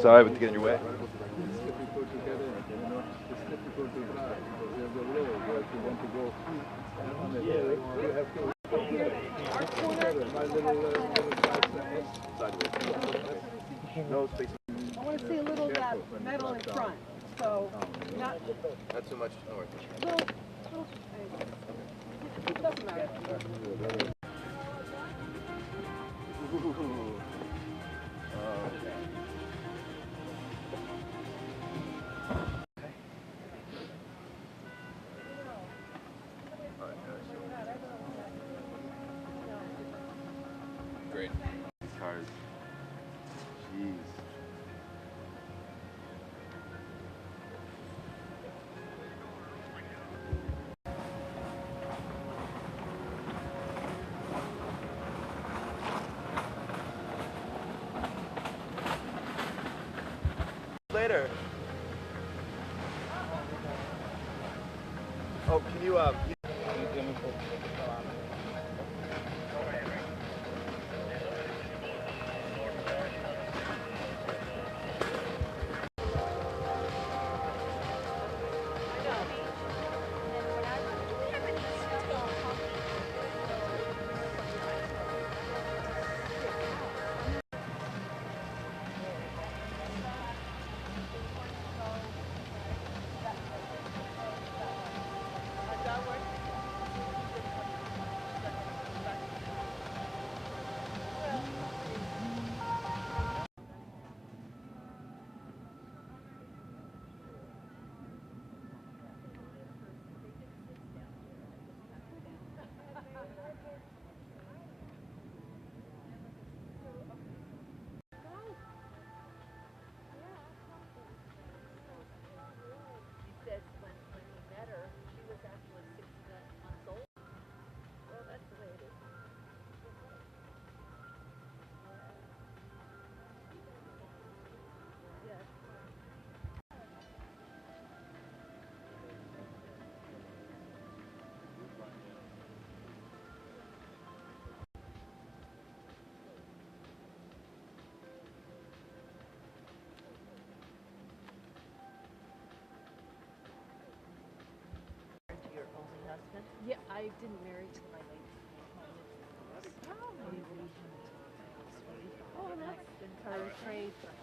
Sorry to get in your way. No space. I want to see a little of that metal in front. So, not too much north. little it doesn't matter. Great. These cars. Jeez. Later. Oh, can you Yeah, I didn't marry till my late. Oh, that's been trade for him.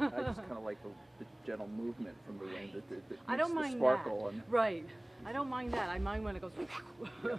I just kind of like the gentle movement from the wind. I don't mind sparkle that. And Right. I don't mind that. I mind when it goes. Yeah.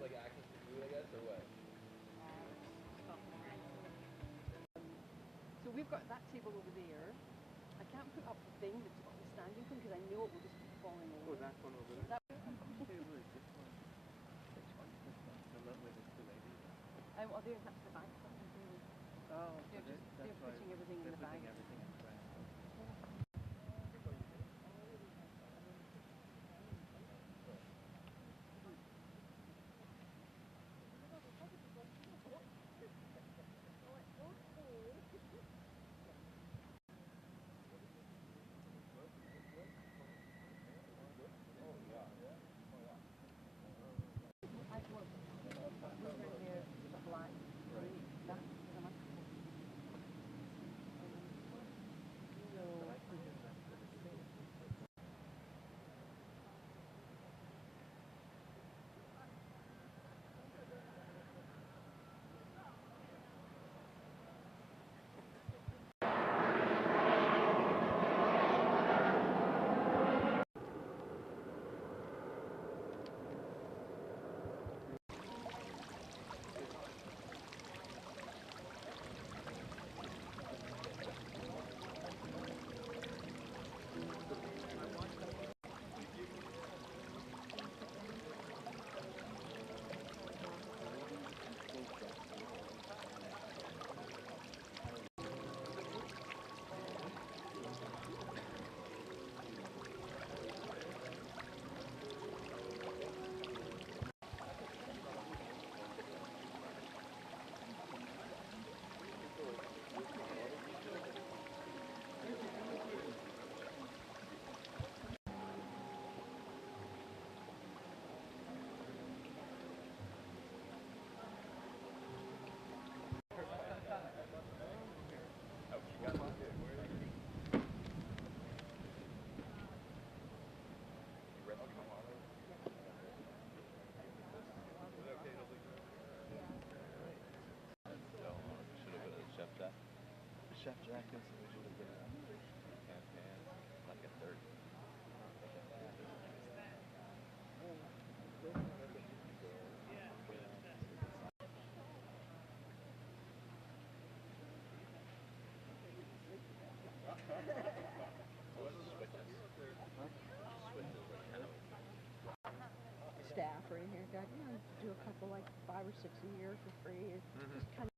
like access to food, I guess, or what? So we've got that table over there. I can't put up the thing that's got the standing thing because I know it will just keep falling over. Oh, that one over there? That, Table is this one. Which one? This one. The one with the two ladies. well, there's that's the bag. Oh, They're putting everything in the bag. Everything in the bag. Chef Jack is usually good at like a third. Staff right here, got do a couple like 5 or 6 a year for free. Just kind of.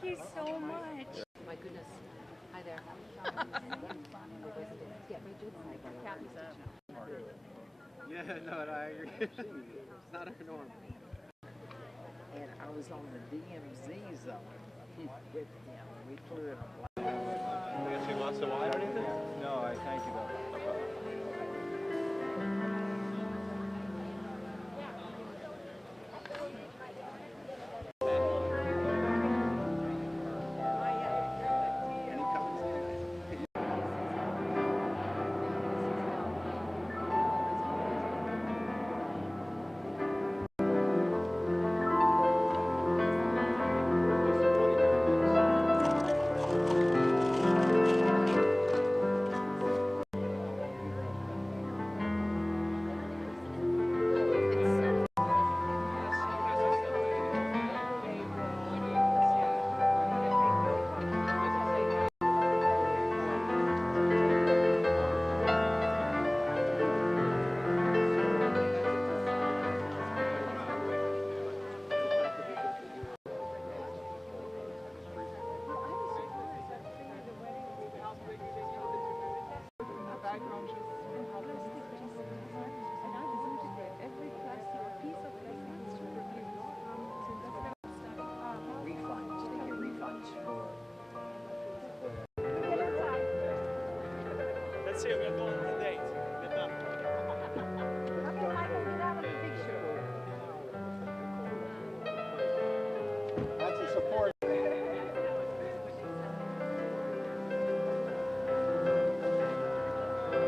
Thank you so much. My goodness. Hi there. Get me to Kathy's up. Yeah, no, I agree. It's not our norm. And I was on the DMZ zone with him. We flew in a black. I guess you want some wine or anything? No, I thank you though. Let's see, we're going on a date. That's a support.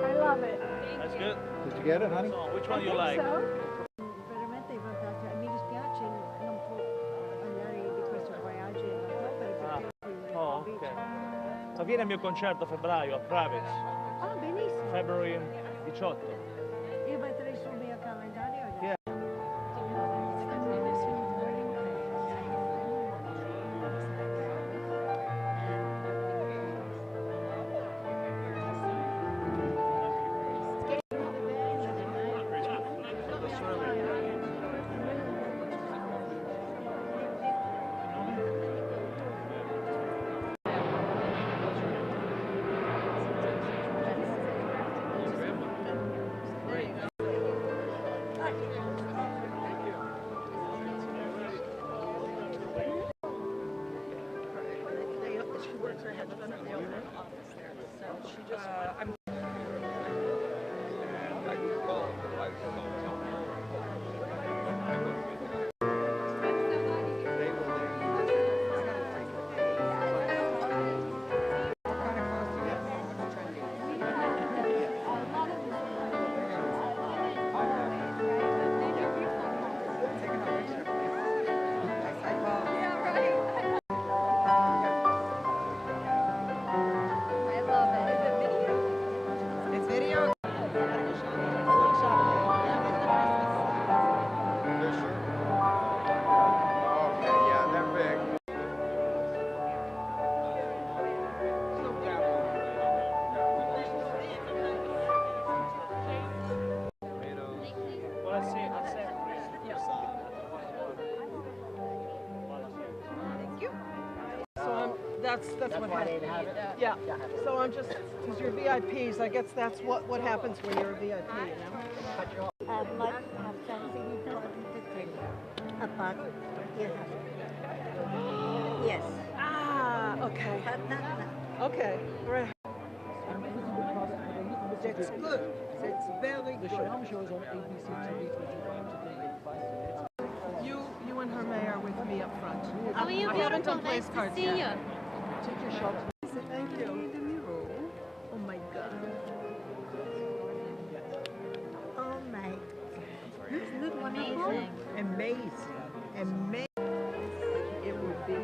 I love it. That's good. Did you get it, honey? So, which one do you like? Veramente è fantastico. Mi dispiace non può andare di questo viaggio in ottobre perché Oh, ok. Ma viene al mio concerto a febbraio a Praves. Ah, benissimo. February 18. Io metterei sul mio calendario. Yeah. She works her head in the office there. So she just I'm That's what happened. Yeah. So I'm just, because you're VIPs, I guess that's what happens when you're a VIP, you know? But something important to tell you about your husband. Yes. Ah, okay. But not now. Okay, right. That's good. That's very good. You and Hermé are with me up front. Oh, you I haven't done beautiful. place Nice to cards see yet. you. Take your shot. Thank you. Oh my God. Oh my. Isn't it wonderful? Amazing. Amazing. Amazing. It would be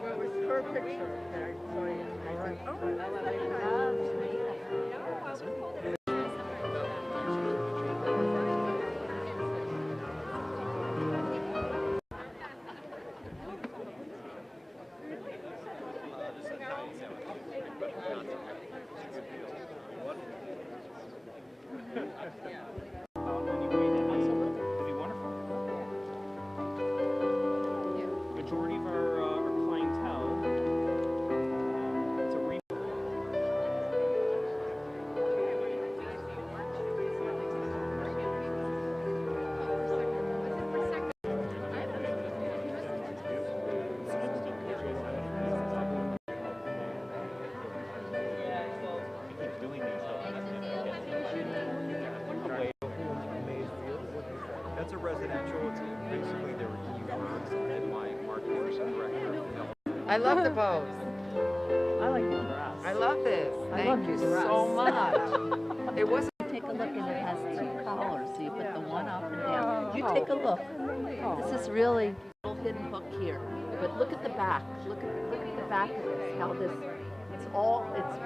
Well, it's her picture. All right. a residential. It's basically they were keywords, and my marketing director. I love the pose. I like the grass. I love this. Thank you so much. It wasn't. Take a look, and it has two collars, so you put the one up and down. You take a look. This is really a little hidden hook here, but look at the back. Look at the back of this. How this? It's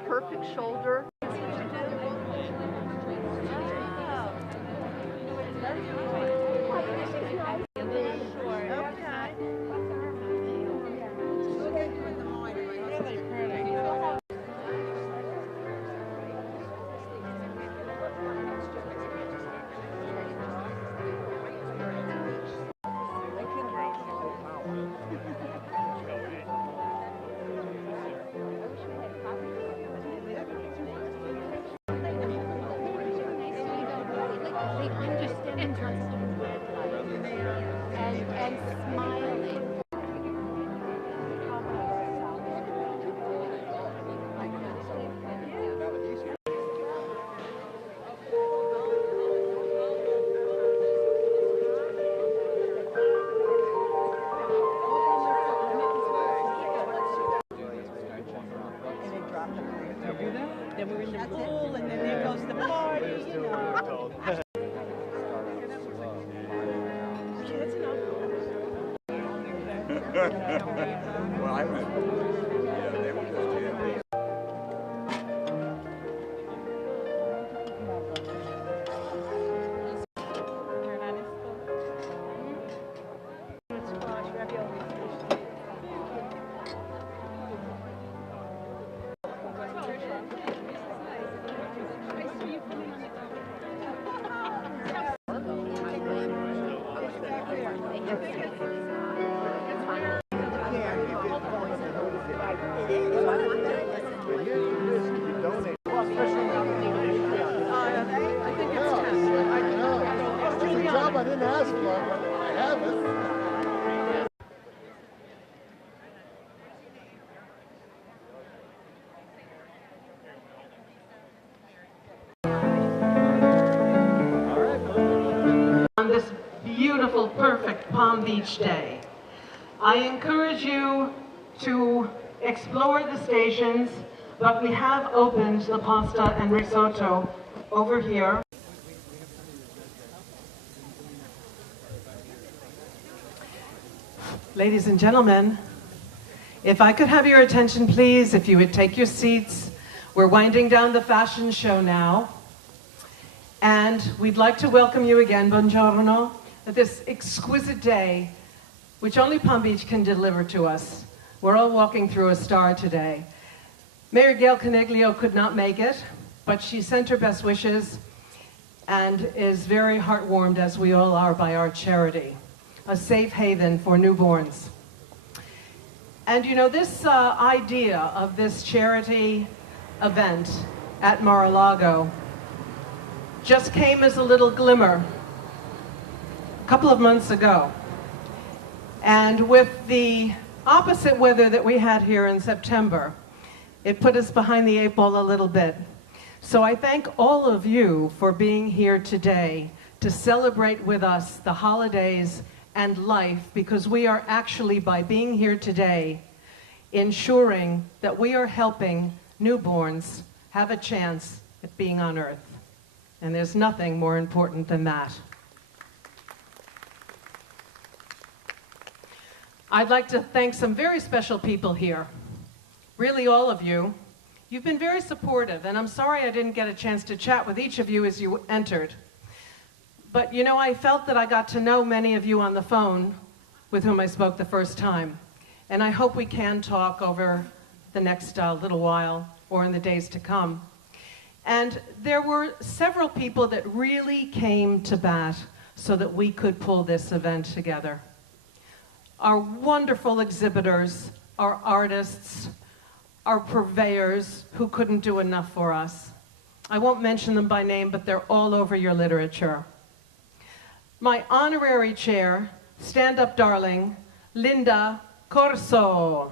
perfect shoulder. And smiling. Then we're in the pool, and then there goes the party, you know. Well, I went. Yeah, they were just jamming. I didn't ask for it, but I have it. On this beautiful, perfect Palm Beach day, I encourage you to explore the stations, but we have opened the pasta and risotto over here. Ladies and gentlemen, if I could have your attention, please, if you would take your seats. We're winding down the fashion show now. And we'd like to welcome you again, buongiorno, at this exquisite day, which only Palm Beach can deliver to us. We're all walking through a star today. Mayor Gail Coniglio could not make it, but she sent her best wishes and is very heart-warmed, as we all are, by our charity, a safe haven for newborns. And you know, this idea of this charity event at MAR-A-LAGO just came as a little glimmer a couple of months ago. And with the opposite weather that we had here in September, it put us behind the eight ball a little bit. So I thank all of you for being here today to celebrate with us the holidays and life, because we are actually, by being here today, ensuring that we are helping newborns have a chance at being on Earth. And there's nothing more important than that. I'd like to thank some very special people here. Really, all of you. You've been very supportive, and I'm sorry I didn't get a chance to chat with each of you as you entered. But you know, I felt that I got to know many of you on the phone with whom I spoke the first time. And I hope we can talk over the next little while or in the days to come. And there were several people that really came to bat so that we could pull this event together. Our wonderful exhibitors, our artists, our purveyors who couldn't do enough for us. I won't mention them by name, but they're all over your literature. My honorary chair, stand-up darling, Linda Corso.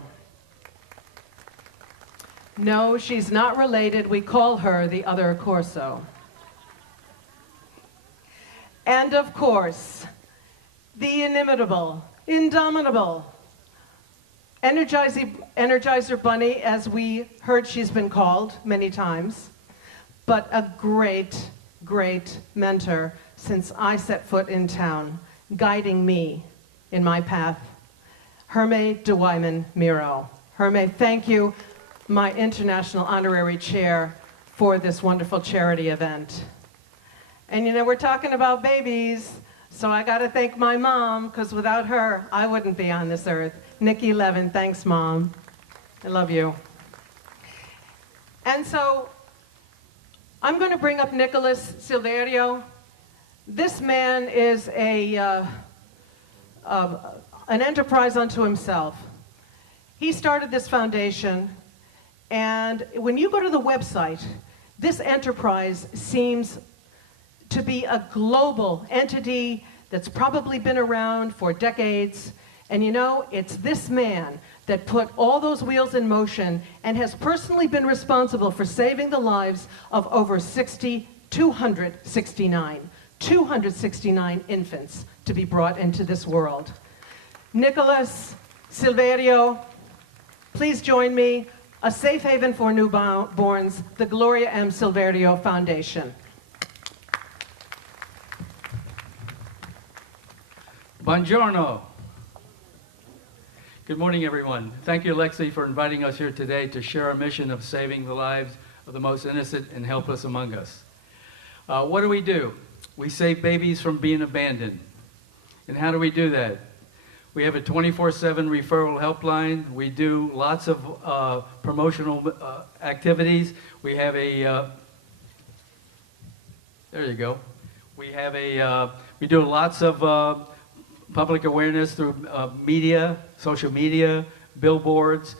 No, she's not related. We call her the other Corso. And of course, the inimitable, indomitable, Energizer Bunny, as we heard she's been called many times, but a great, great mentor since I set foot in town, guiding me in my path. Herme de Wyman Miro. Herme, thank you, my International Honorary Chair, for this wonderful charity event. And you know, we're talking about babies, so I gotta thank my mom, because without her, I wouldn't be on this earth. Nikki Levin, thanks, Mom. I love you. And so, I'm gonna bring up Nicholas Silverio. This man is an enterprise unto himself. He started this foundation, and when you go to the website, this enterprise seems to be a global entity that's probably been around for decades. And you know, it's this man that put all those wheels in motion and has personally been responsible for saving the lives of over 269 infants to be brought into this world. Nicholas Silverio, please join me. A safe haven for newborns, the Gloria M. Silverio Foundation. Buongiorno. Good morning, everyone. Thank you, Lexi, for inviting us here today to share our mission of saving the lives of the most innocent and helpless among us. What do? We save babies from being abandoned. And how do we do that? We have a 24/7 referral helpline. We do lots of promotional activities. We have a, there you go. We have a, we do lots of public awareness through media, social media, billboards.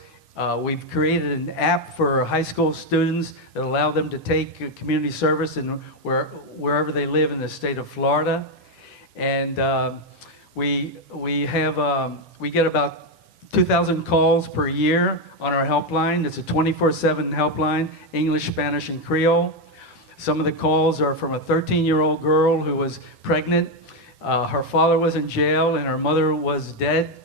We've created an app for high school students that allow them to take community service in wherever they live in the state of Florida. And we get about 2,000 calls per year on our helpline. It's a 24/7 helpline, English, Spanish, and Creole. Some of the calls are from a 13-year-old girl who was pregnant. Her father was in jail and her mother was dead.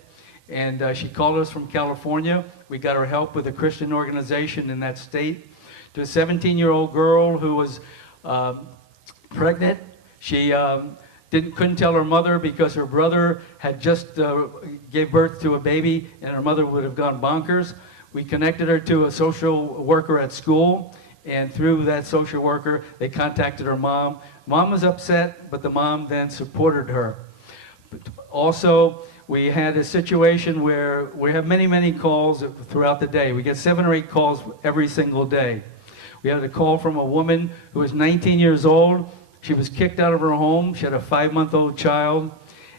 And she called us from California. We got her help with a Christian organization in that state. To a 17-year-old girl who was pregnant. She couldn't tell her mother because her brother had just gave birth to a baby and her mother would have gone bonkers. We connected her to a social worker at school, and through that social worker, they contacted her mom. Mom was upset, but the mom then supported her. But also, we had a situation where we have many, many calls throughout the day. We get 7 or 8 calls every single day. We had a call from a woman who was 19 years old. She was kicked out of her home. She had a 5-month-old child,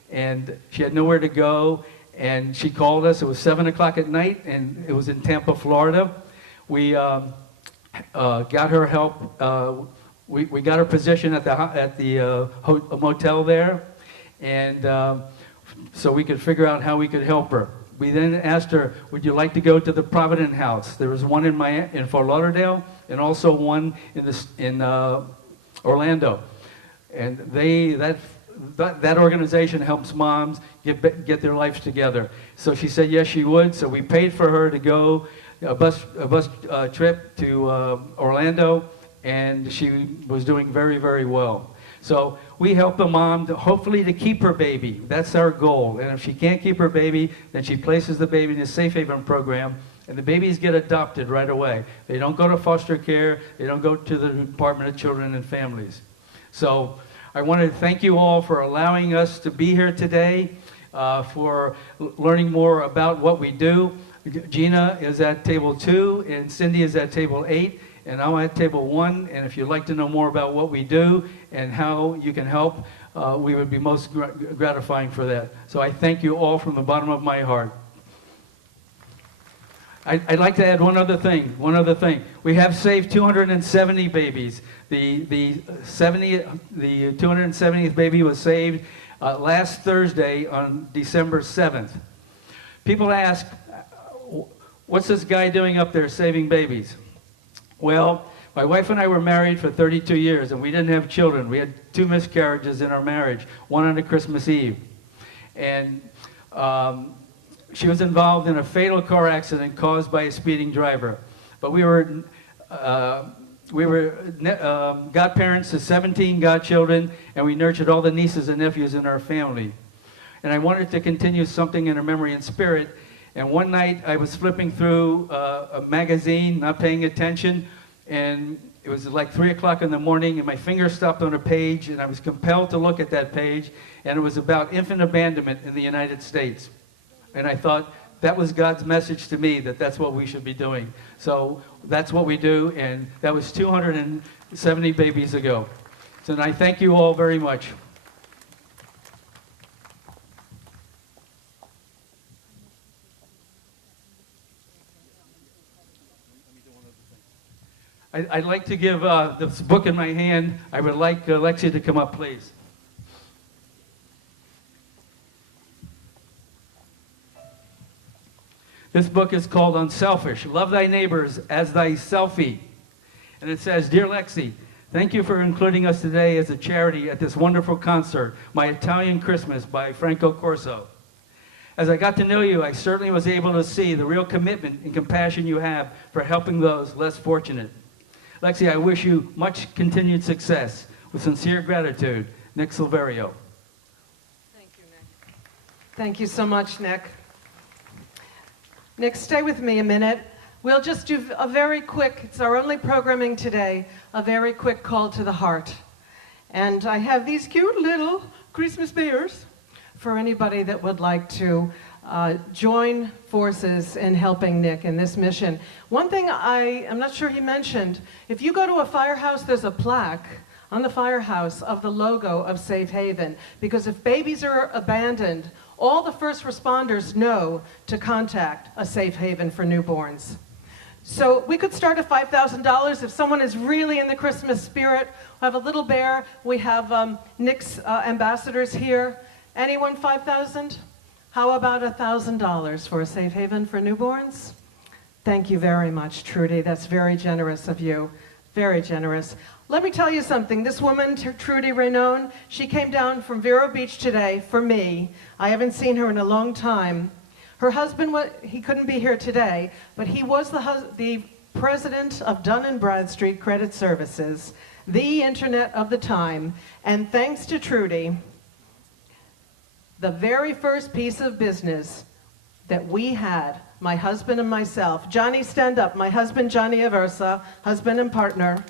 and she had nowhere to go. And she called us. It was 7 o'clock at night, and it was in Tampa, Florida. We got her help. We got her position at the motel there, and so we could figure out how we could help her. We then asked her, would you like to go to the Provident House? There was one in Fort Lauderdale and also one in Orlando. And that organization helps moms get their lives together. So she said yes, she would. So we paid for her to go a bus trip to Orlando, and she was doing very, very well. So we help the mom hopefully to keep her baby. That's our goal. And if she can't keep her baby, then she places the baby in a safe haven program, and the babies get adopted right away. They don't go to foster care. They don't go to the Department of Children and Families. So I want to thank you all for allowing us to be here today, for learning more about what we do. Gina is at table 2, and Cindy is at table 8. And I'm at table 1, and if you'd like to know more about what we do and how you can help, we would be most gratifying for that. So I thank you all from the bottom of my heart. I'd like to add one other thing. We have saved 270 babies. The 270th baby was saved last Thursday on December 7th. People ask, what's this guy doing up there saving babies? Well, my wife and I were married for 32 years, and we didn't have children. We had 2 miscarriages in our marriage, one on a Christmas Eve. and she was involved in a fatal car accident caused by a speeding driver. But we were godparents to 17 godchildren, and we nurtured all the nieces and nephews in our family. And I wanted to continue something in her memory and spirit. And one night I was flipping through a magazine, not paying attention, and it was like 3 o'clock in the morning, and my finger stopped on a page, and I was compelled to look at that page, and it was about infant abandonment in the United States. And I thought that was God's message to me, that that's what we should be doing. So that's what we do, and that was 270 babies ago. So and I thank you all very much. I'd like to give this book in my hand. I would like Lexi to come up, please. This book is called Unselfish, Love Thy Neighbors as Thyselfie. And it says, Dear Lexi, thank you for including us today as a charity at this wonderful concert, My Italian Christmas by Franco Corso. As I got to know you, I certainly was able to see the real commitment and compassion you have for helping those less fortunate. Lexi, I wish you much continued success. With sincere gratitude, Nick Silverio. Thank you, Nick. Thank you so much, Nick. Nick, stay with me a minute. We'll just do a very quick, it's our only programming today, a very quick call to the heart. And I have these cute little Christmas bears for anybody that would like to join forces in helping Nick in this mission. One thing I'm not sure he mentioned, if you go to a firehouse, there's a plaque on the firehouse of the logo of Safe Haven, because if babies are abandoned, all the first responders know to contact a Safe Haven for newborns. So we could start at $5,000 if someone is really in the Christmas spirit. We have a little bear. We have Nick's ambassadors here. Anyone 5,000? How about $1,000 for a Safe Haven for newborns? Thank you very much, Trudy. That's very generous of you. Very generous. Let me tell you something. This woman, Trudy Raynon, she came down from Vero Beach today for me. I haven't seen her in a long time. Her husband, he couldn't be here today, but he was the president of Dun & Bradstreet Credit Services, the internet of the time. And thanks to Trudy, the very first piece of business that we had, my husband and myself, Johnny, stand up, my husband, Johnny Aversa, husband and partner.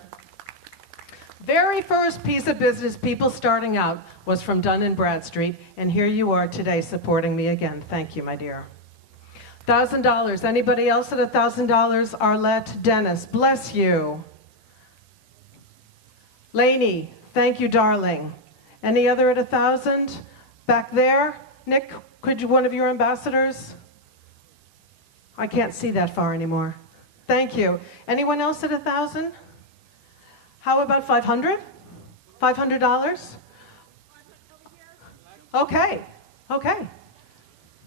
Very first piece of business, people starting out, was from Dun & Bradstreet, and here you are today supporting me again. Thank you, my dear. $1,000. Anybody else at $1,000? Arlette, Dennis, bless you. Lainey, thank you, darling. Any other at 1,000? Back there? Nick, could you, one of your ambassadors? I can't see that far anymore. Thank you. Anyone else at 1,000? How about 500? $500? Okay, okay,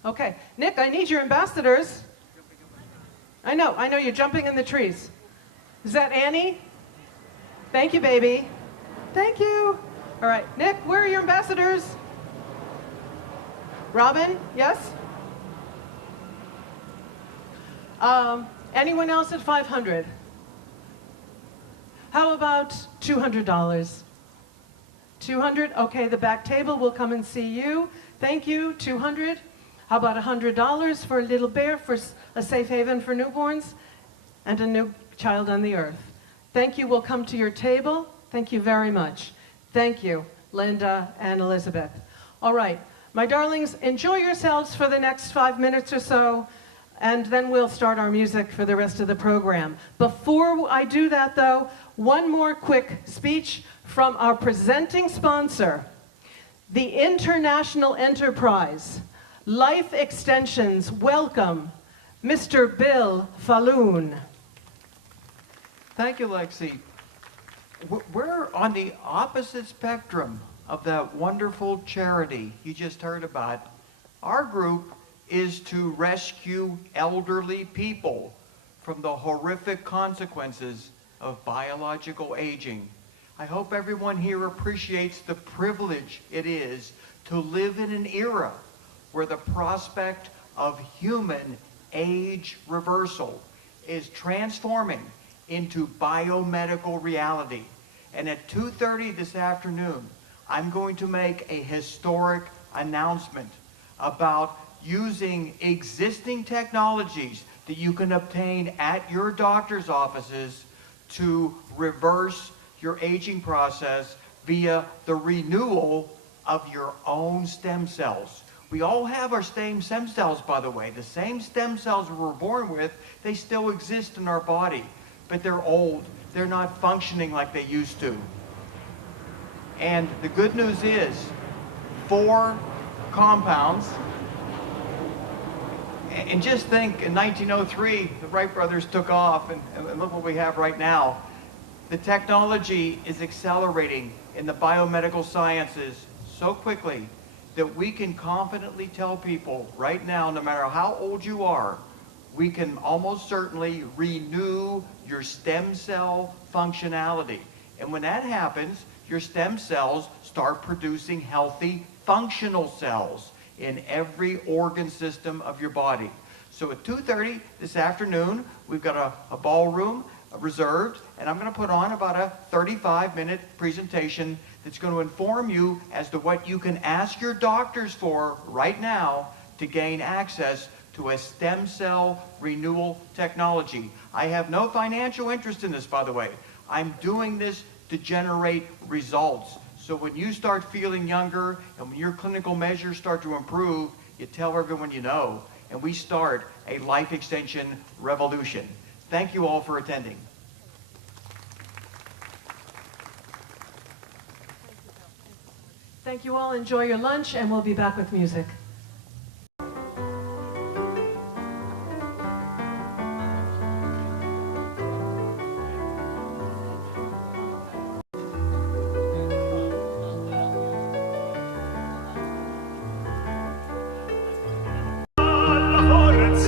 okay. Nick, I need your ambassadors. I know, you're jumping in the trees. Is that Annie? Thank you, baby. Thank you. All right, Nick, where are your ambassadors? Robin, yes? Anyone else at 500? How about $200? 200? Okay, the back table will come and see you. Thank you. 200? How about $100 for a little bear, for a Safe Haven for newborns, and a new child on the earth? Thank you. We'll come to your table. Thank you very much. Thank you, Linda and Elizabeth. All right, my darlings, enjoy yourselves for the next 5 minutes or so, and then we'll start our music for the rest of the program. Before I do that, though, one more quick speech from our presenting sponsor, the International Enterprise Life Extensions. Welcome, Mr. Bill Falloon. Thank you, Lexi. We're on the opposite spectrum of that wonderful charity you just heard about. Our group is to rescue elderly people from the horrific consequences of biological aging. I hope everyone here appreciates the privilege it is to live in an era where the prospect of human age reversal is transforming into biomedical reality. And at 2:30 this afternoon, I'm going to make a historic announcement about using existing technologies that you can obtain at your doctor's offices to reverse your aging process via the renewal of your own stem cells. We all have our same stem cells, by the way. The same stem cells we were born with, they still exist in our body, but they're old. They're not functioning like they used to. And the good news is, 4 compounds, and just think, in 1903, the Wright brothers took off, and look what we have right now. The technology is accelerating in the biomedical sciences so quickly that we can confidently tell people right now, no matter how old you are, we can almost certainly renew your stem cell functionality. And when that happens, your stem cells start producing healthy, functional cells in every organ system of your body. So at 2:30 this afternoon, we've got a ballroom reserved, and I'm going to put on about a 35-minute presentation that's going to inform you as to what you can ask your doctors for right now to gain access to a stem cell renewal technology. I have no financial interest in this, by the way. I'm doing this to generate results. So when you start feeling younger and when your clinical measures start to improve, you tell everyone you know, and we start a life extension revolution. Thank you all for attending. Thank you all. Enjoy your lunch, and we'll be back with music.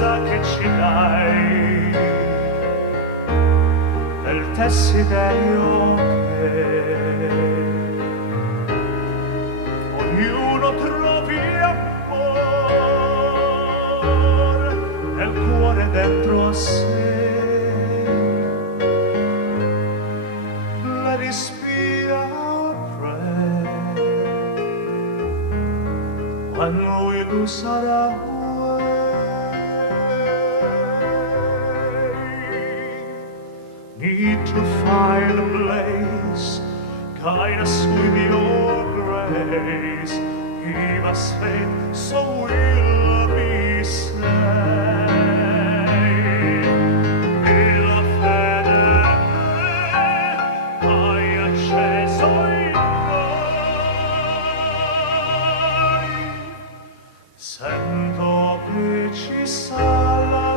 Che ci dai del desiderio che ognuno trovi amore nel cuore dentro a sé, let it be our prayer when we lose our need to find a place, guide us with your grace, give us faith so we'll be saved. E la fede hai acceso in noi, sento che ci salverai.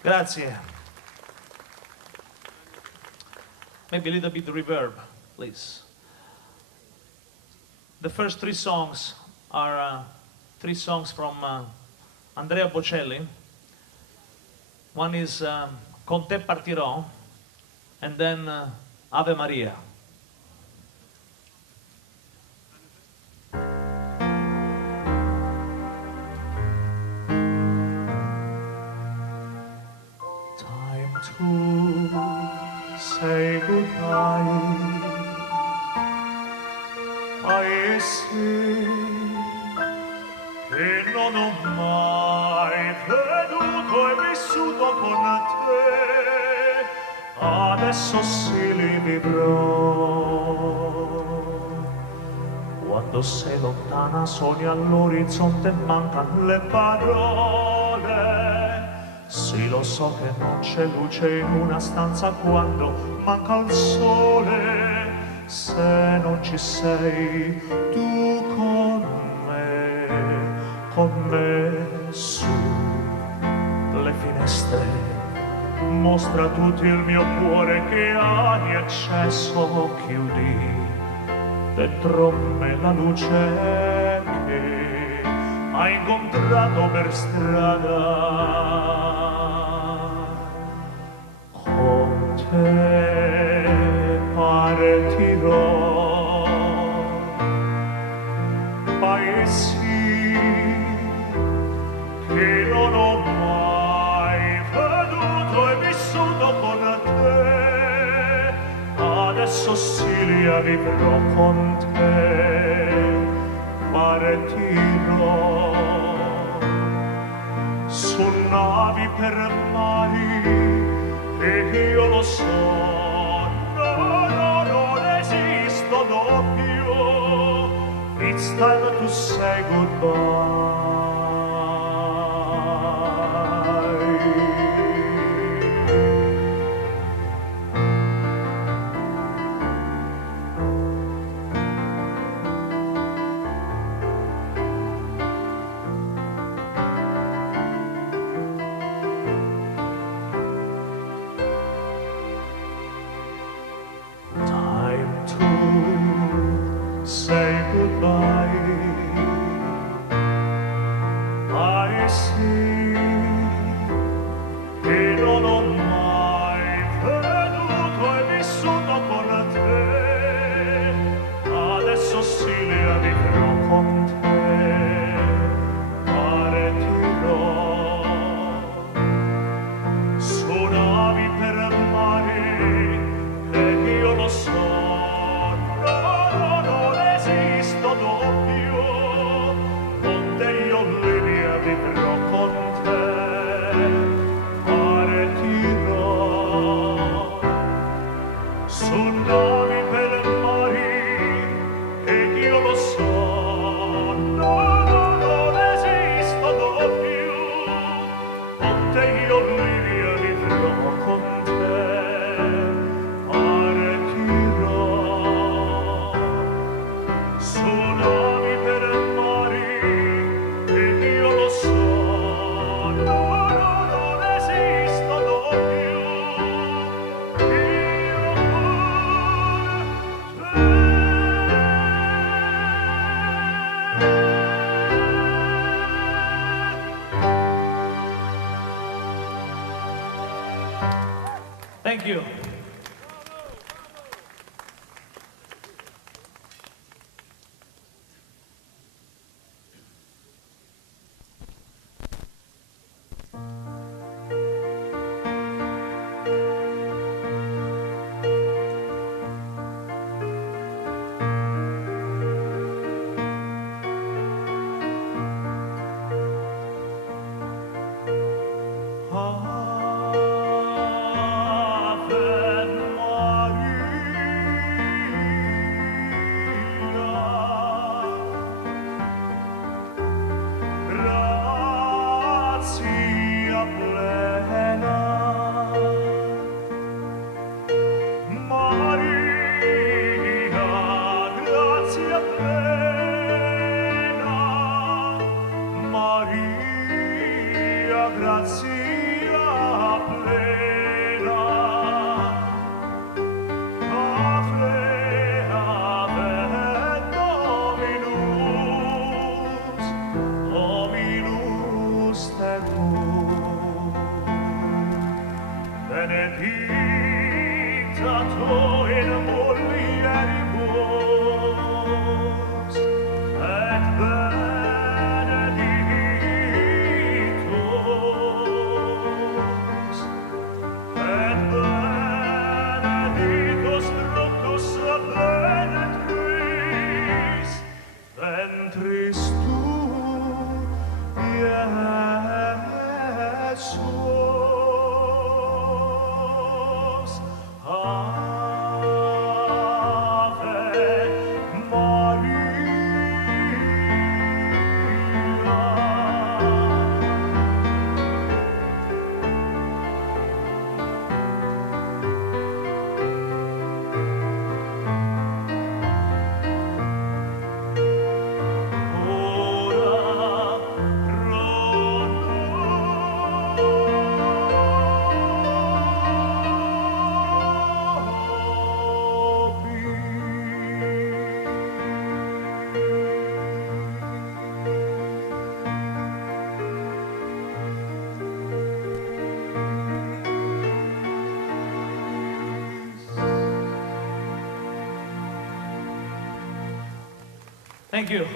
Grazie. Maybe a little bit reverb, please. The first 3 songs are 3 songs from Andrea Bocelli. One is Con te partirò, and then Ave Maria. To say goodbye, a essi che non ho mai creduto e vissuto con te, adesso sì li vivrò. Quando sei lontana sogni all'orizzonte e mancano le parole. Sì, lo so che non c'è luce in una stanza quando manca il sole. Se non ci sei tu con me su le finestre. Mostra tutto il mio cuore che hai acceso, chiudi dentro me la luce ha incontrato per strada. Con te partirò, paesi che non ho mai veduto e vissuto con te. Adesso Silvia vivrò con te, partirò su navi per mari e io lo so, no, non esistono più. It's time to say goodbye. Time to say goodbye. I see che non ho mai veduto e vissuto con te. Adesso Silvia vivrò con te, partirò su navi per mare e io lo so, no, non esistono più. Con te io Livia vivrò con te, partirò su navi per mari e io lo so, no, non esistono più. Con te io Livia vivrò con te, partirò su navi per mari e io lo so, no, non esistono più. Io con te. Thank you. Ave Maria, grazia plena. Maria, grazia plena. Maria, grazia plena. Ave, ave, Dominus, Dominus tecum. Benedicta tu in mulieribus, et benedictus Thank you.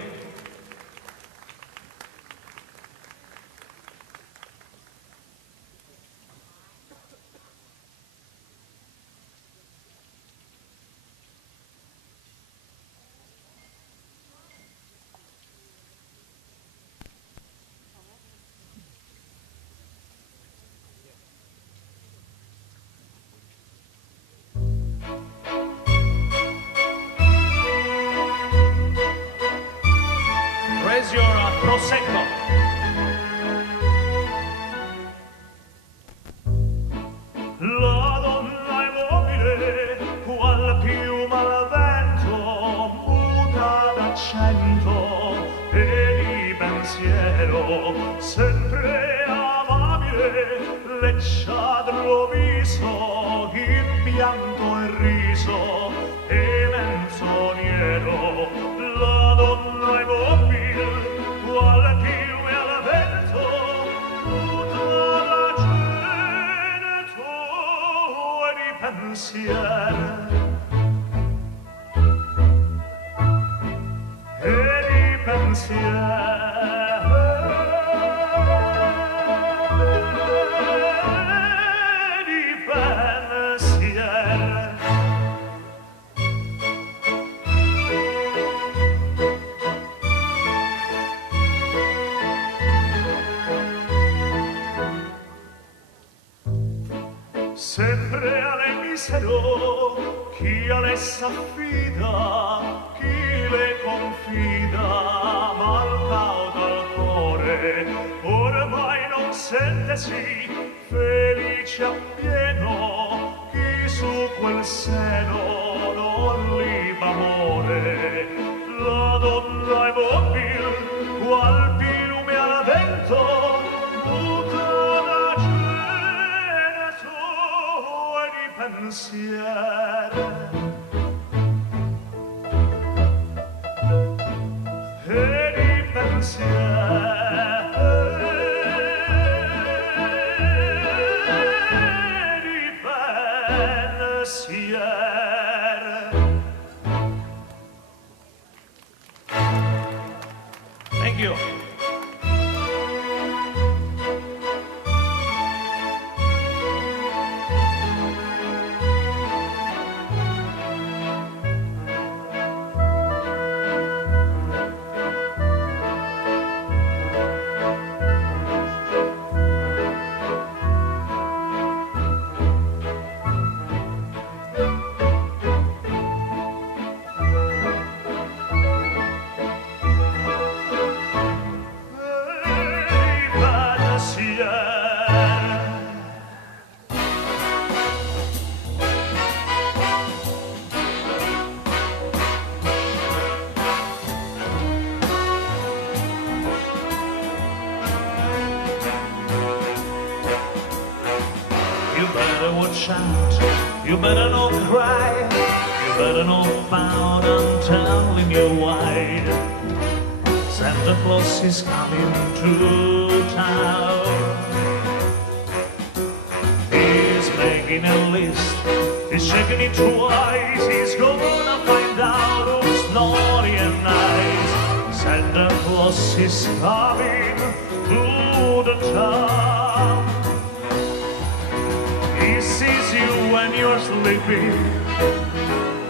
Raise your prosecco. La donna immobile, qual piuma al vento, muta d'accento e di pensiero, sempre amabile, leggiadro viso, in pianto e riso e menzognero. La donna immobile, qual piuma al vento, muta d'accento e di pensiero. E di pensiero. Sempre alle misero, chi a lei s'affida, chi le confida, mal cauda al cuore, ormai non sentesi felice appieno, chi su quel seno non liba amore. La donna immobile, qual piume al vento, pensiero e di pensiero e di pensiero. Thank you. You better not cry, you better not pout, I'm telling you why. Santa Claus is coming to town. He's making a list, he's checking it twice, he's gonna find out who's naughty and nice. Santa Claus is coming to the town. He sees you when you're sleeping,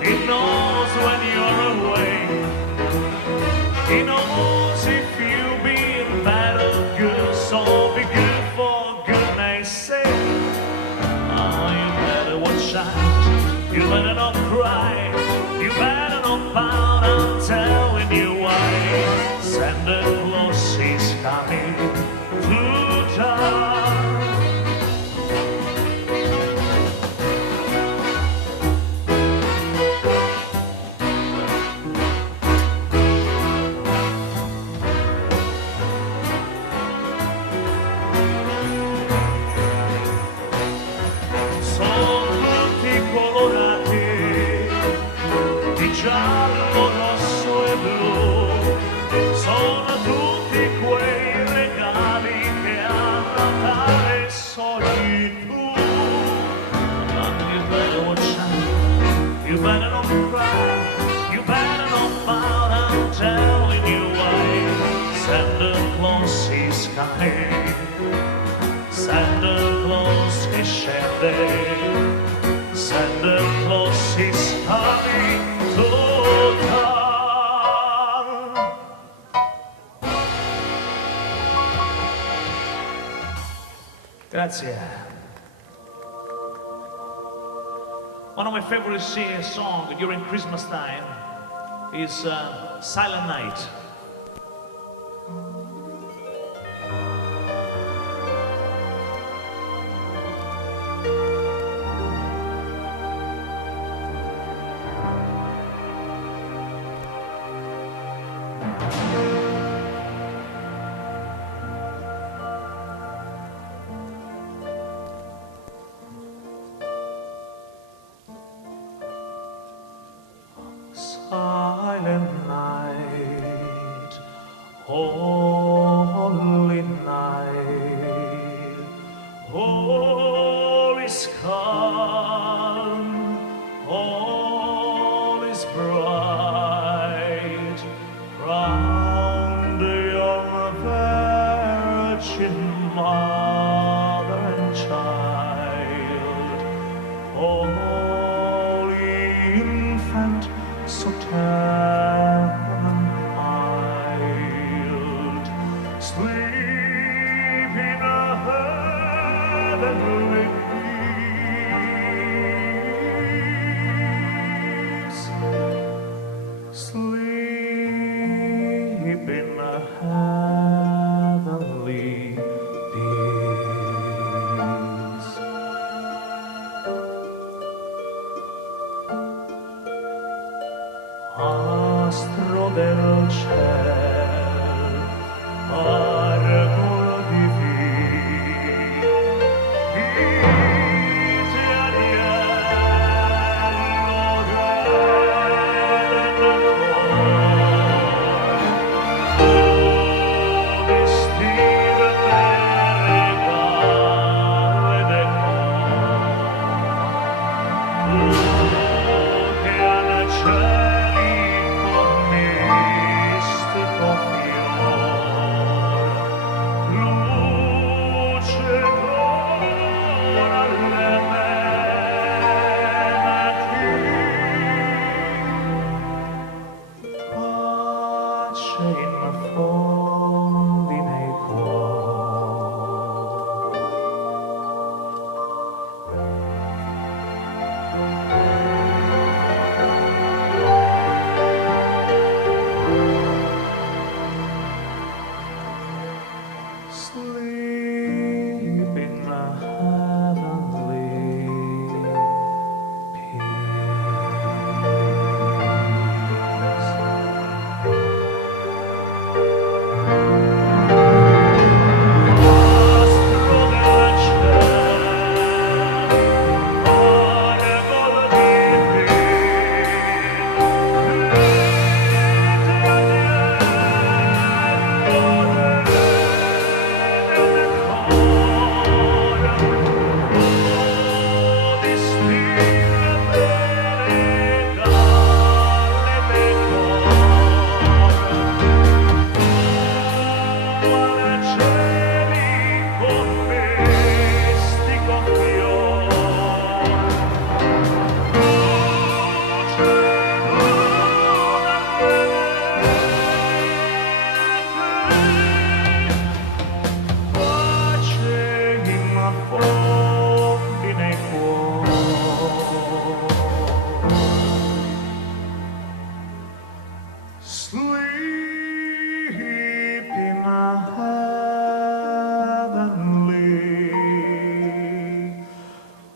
he knows when you're awake, he knows if you've been bad or good, so be good for goodness sake. Oh, you better watch out, you better not cry, you better not pout, I'm telling you why. Santa Claus is coming to town. Giallo, rosso e blu, sono tutti quei regali che a Natale sogni tu. But you better watch out, you better not cry, you better not pout, I'm telling you. Santa Claus che scende, Santa Claus is coming to town. Grazie. One of my favorite songs during Christmas time is Silent Night. Silent night, holy night, all is calm, all is bright, round the young virgin mother and child, holy infant, so tender and mild, sleep in a heavenly peace, sleep in a heavenly peace. Astro del ciel, pargolo divino, ite agnello del cor, vestire per regale del cor, che alla cieli mistico fior, luce d'ora alle veneti, pace in fondi nei cuori. Sleep in the heavenly Astro del ciel, pargolo divino, ite agnello del cor, di stille per regale del cor, alle cieli con mistico fior, luce d'una pace in fondi nei cuori. Sleep in a heavenly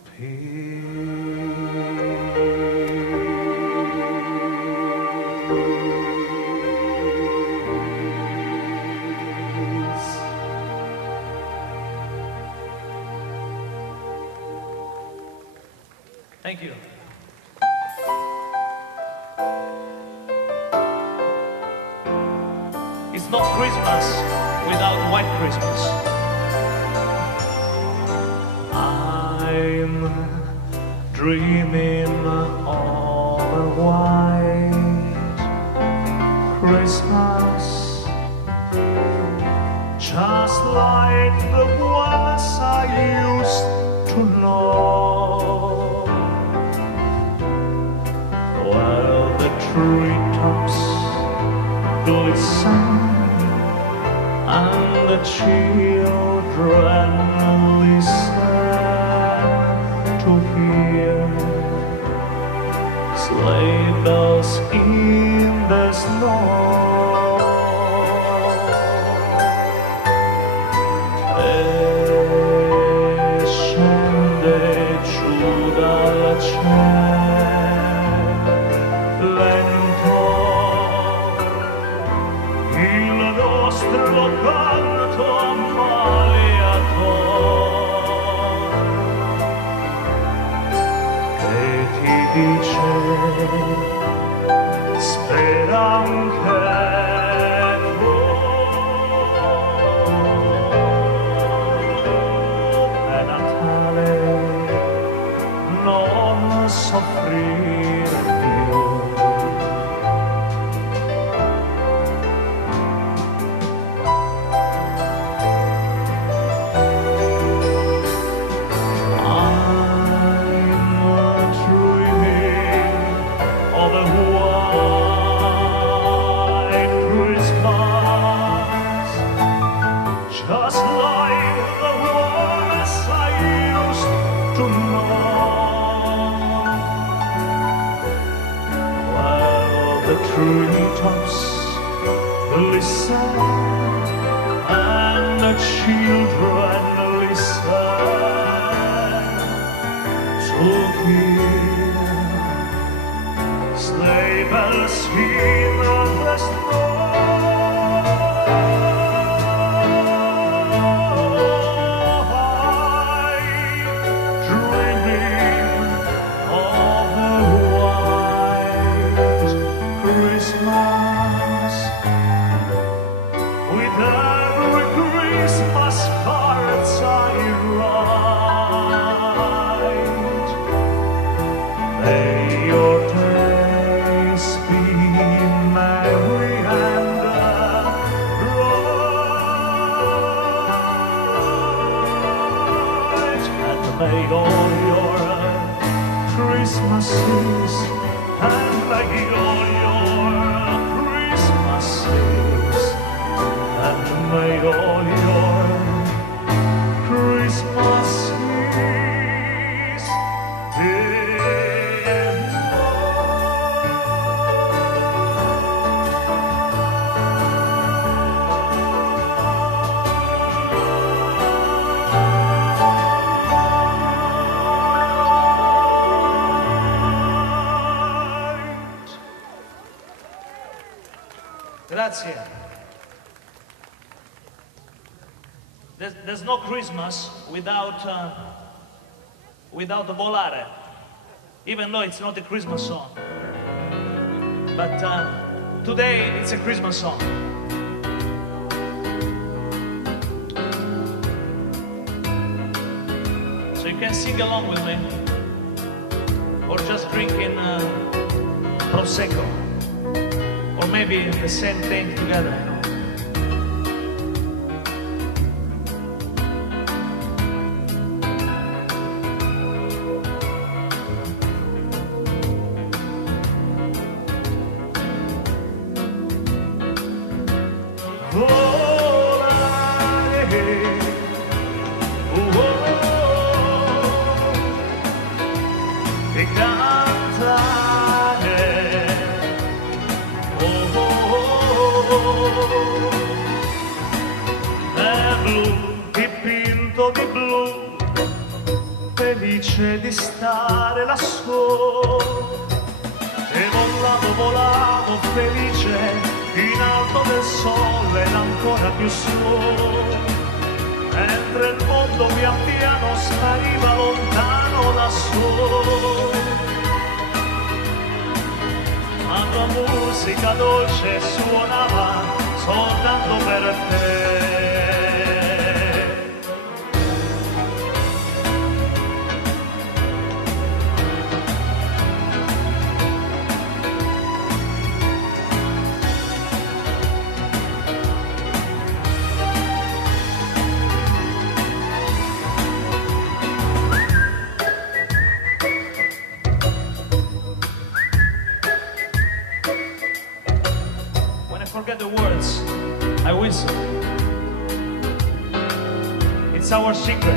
peace. Thank you. It's not Christmas without White Christmas. I'm dreaming of a white Christmas, just like the ones I to know while the treetops listen and the children listen to hear sleigh bells in the snow. May all your Christmases and may all your Christmases and may all your Christmases be Grazie. There's no Christmas without the volare, even though it's not a Christmas song. But today it's a Christmas song. So you can sing along with me, or just drinking Prosecco. Or maybe the same thing together. Volare, e cantare. È blu, dipinto di blu, felice di stare lassù. E volavo felice in alto del sole ed ancora più su. Mentre il mondo pian piano spariva lontano lassù. La tua musica dolce suonava soltanto per te. Forget the words, I whistle. It's our secret.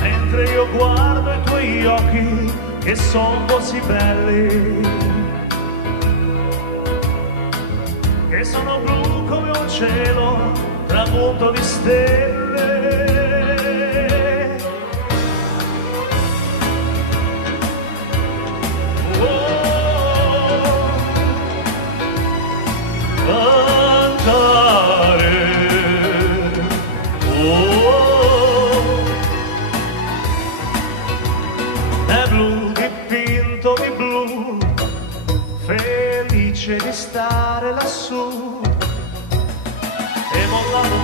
Mentre io guardo i tuoi occhi che sono così belli, che sono blu come un cielo tramonto di stelle. È blu dipinto di blu, felice di stare lassù. E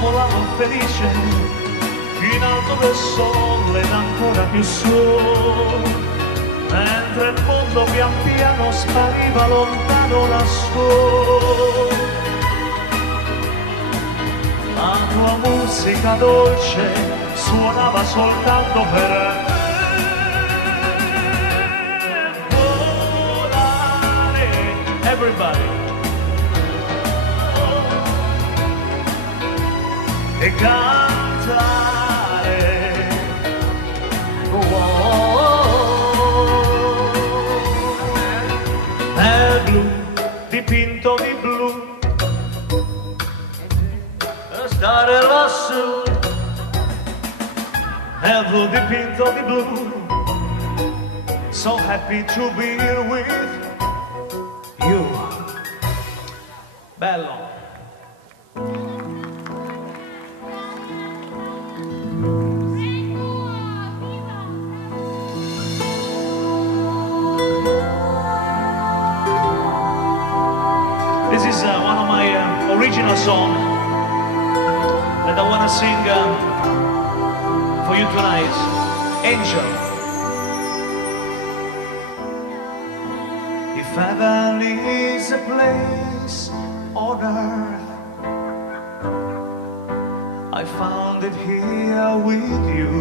volavo felice in alto del sole ed ancora più su. Mentre il mondo pian piano spariva lontano lassù. La tua musica dolce suonava soltanto per me. Volare è everybody. E cantare. Nel blu, dipinto di blu, e stare lassù. Nel blu, dipinto di blu, so happy to be here with you. Bello. This is one of my original songs that I want to sing for you tonight. Angel. If heaven is a place on earth, I found it here with you.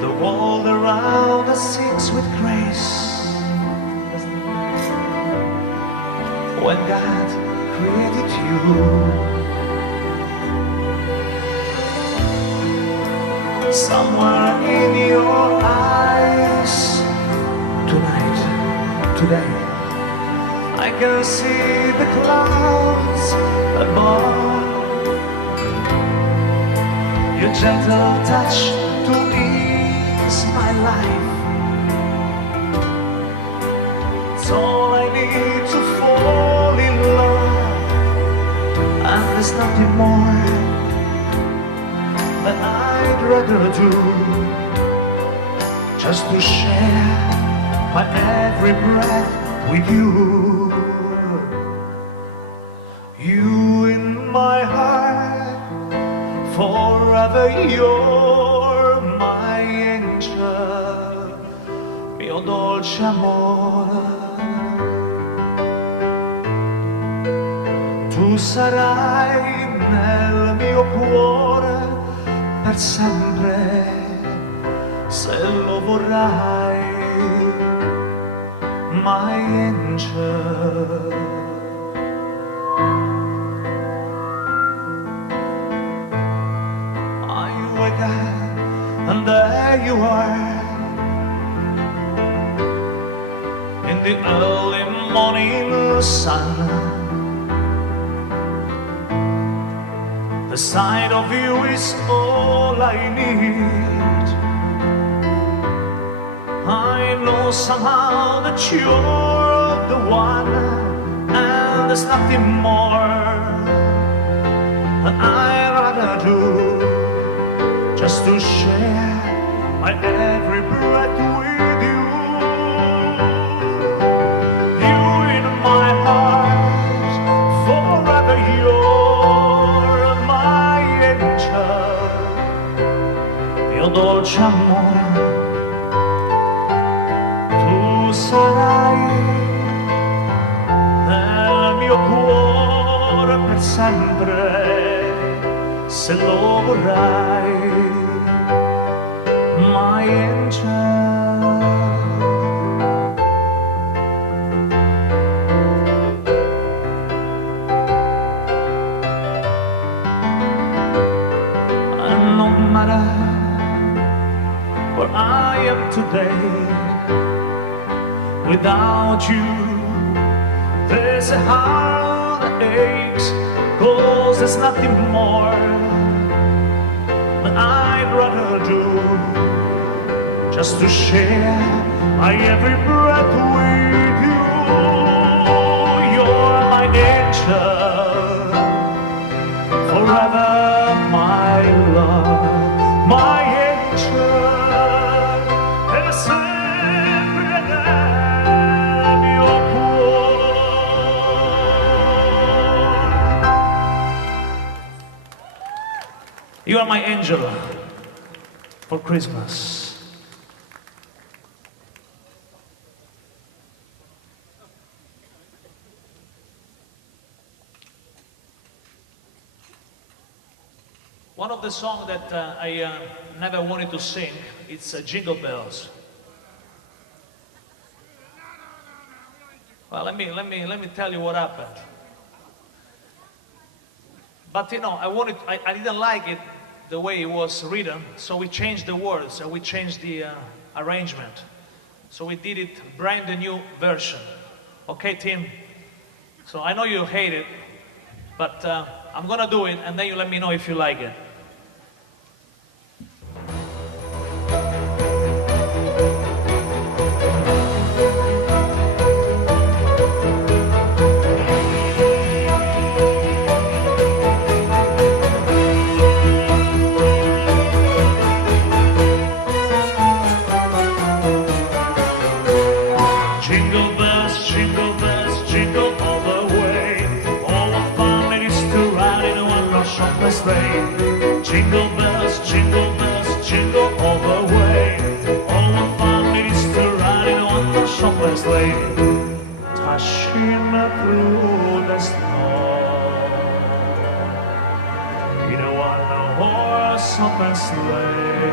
The world around us sings with grace. When God created you, somewhere in your eyes, tonight, today, I can see the clouds above. Your gentle touch to ease my life. It's all I need to fall in love, and there's nothing more that I'd rather do, just to share my every breath with you. You in my heart, forever you're my angel, mio dolce amore. Tu sarai nel mio cuore per sempre, se lo vorrai, my angel. I wake up and there you are, in the early morning sun. The sight of you is all I need. I know somehow that you're the one, and there's nothing more that I'd rather do, just to share my every breath with you. You in my heart, forever you're my angel, mio dolce amore. Tu sarai nel mio cuore per sempre, se lo vorrai, my angel. And no matter where I am today, without you, there's a heart that aches, 'cause there's nothing more that I'd rather do, just to share my every breath with you. You're my angel, forever my love, my angel. E sempre nel mio cuore. You are my angel for Christmas. One of the songs that I never wanted to sing, it's Jingle Bells. Well, let me tell you what happened. But you know, I didn't like it the way it was written, so we changed the words and we changed the arrangement. So we did it brand new version. Okay, team? So I know you hate it, but I'm gonna do it and then you let me know if you like it. Jingle bells, jingle all the way. All our families to ride in a one-horse open sleigh. Jingle bells, jingle all the way. All our families to ride in a one-horse open sleigh. Dashing through the snow in a one-horse open sleigh.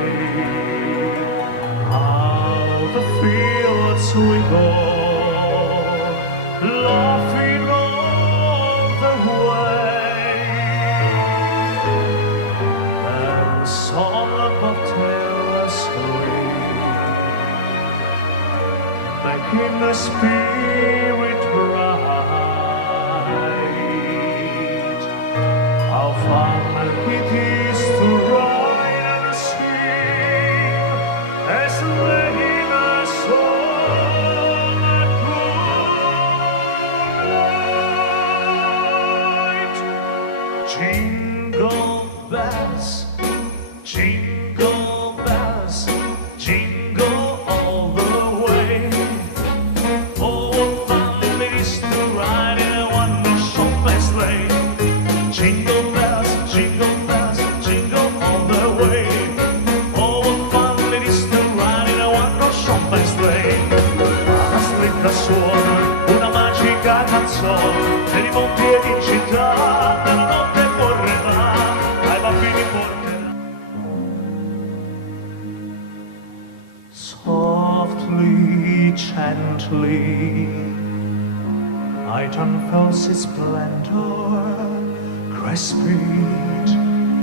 Out the fields we go, laughing all the way, and song above terrace sweet, making the spirit bright. How fun it is to ride and sing a sleighing a song at moonlight. Jingle bells, jingle bells, jingle all the way. Oh, what fun it is to ride in a one-horse open sleigh. Jingle bells, jingle all the way. Oh, what fun it is to ride in a one-horse open sleigh. La stretta suona una magica canzone, per i monti ed in città, nella notte correrà, ai bambini porterà. Softly, gently, night unfurls its splendor, crespit,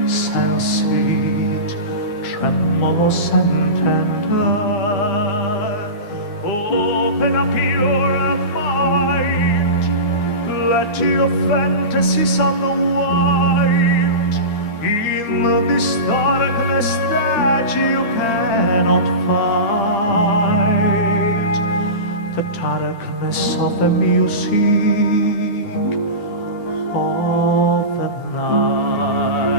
sensate, tremulous and tender. Open up your mind, let your fantasies unwind in this darkness that you cannot find. The darkness of the music of the night.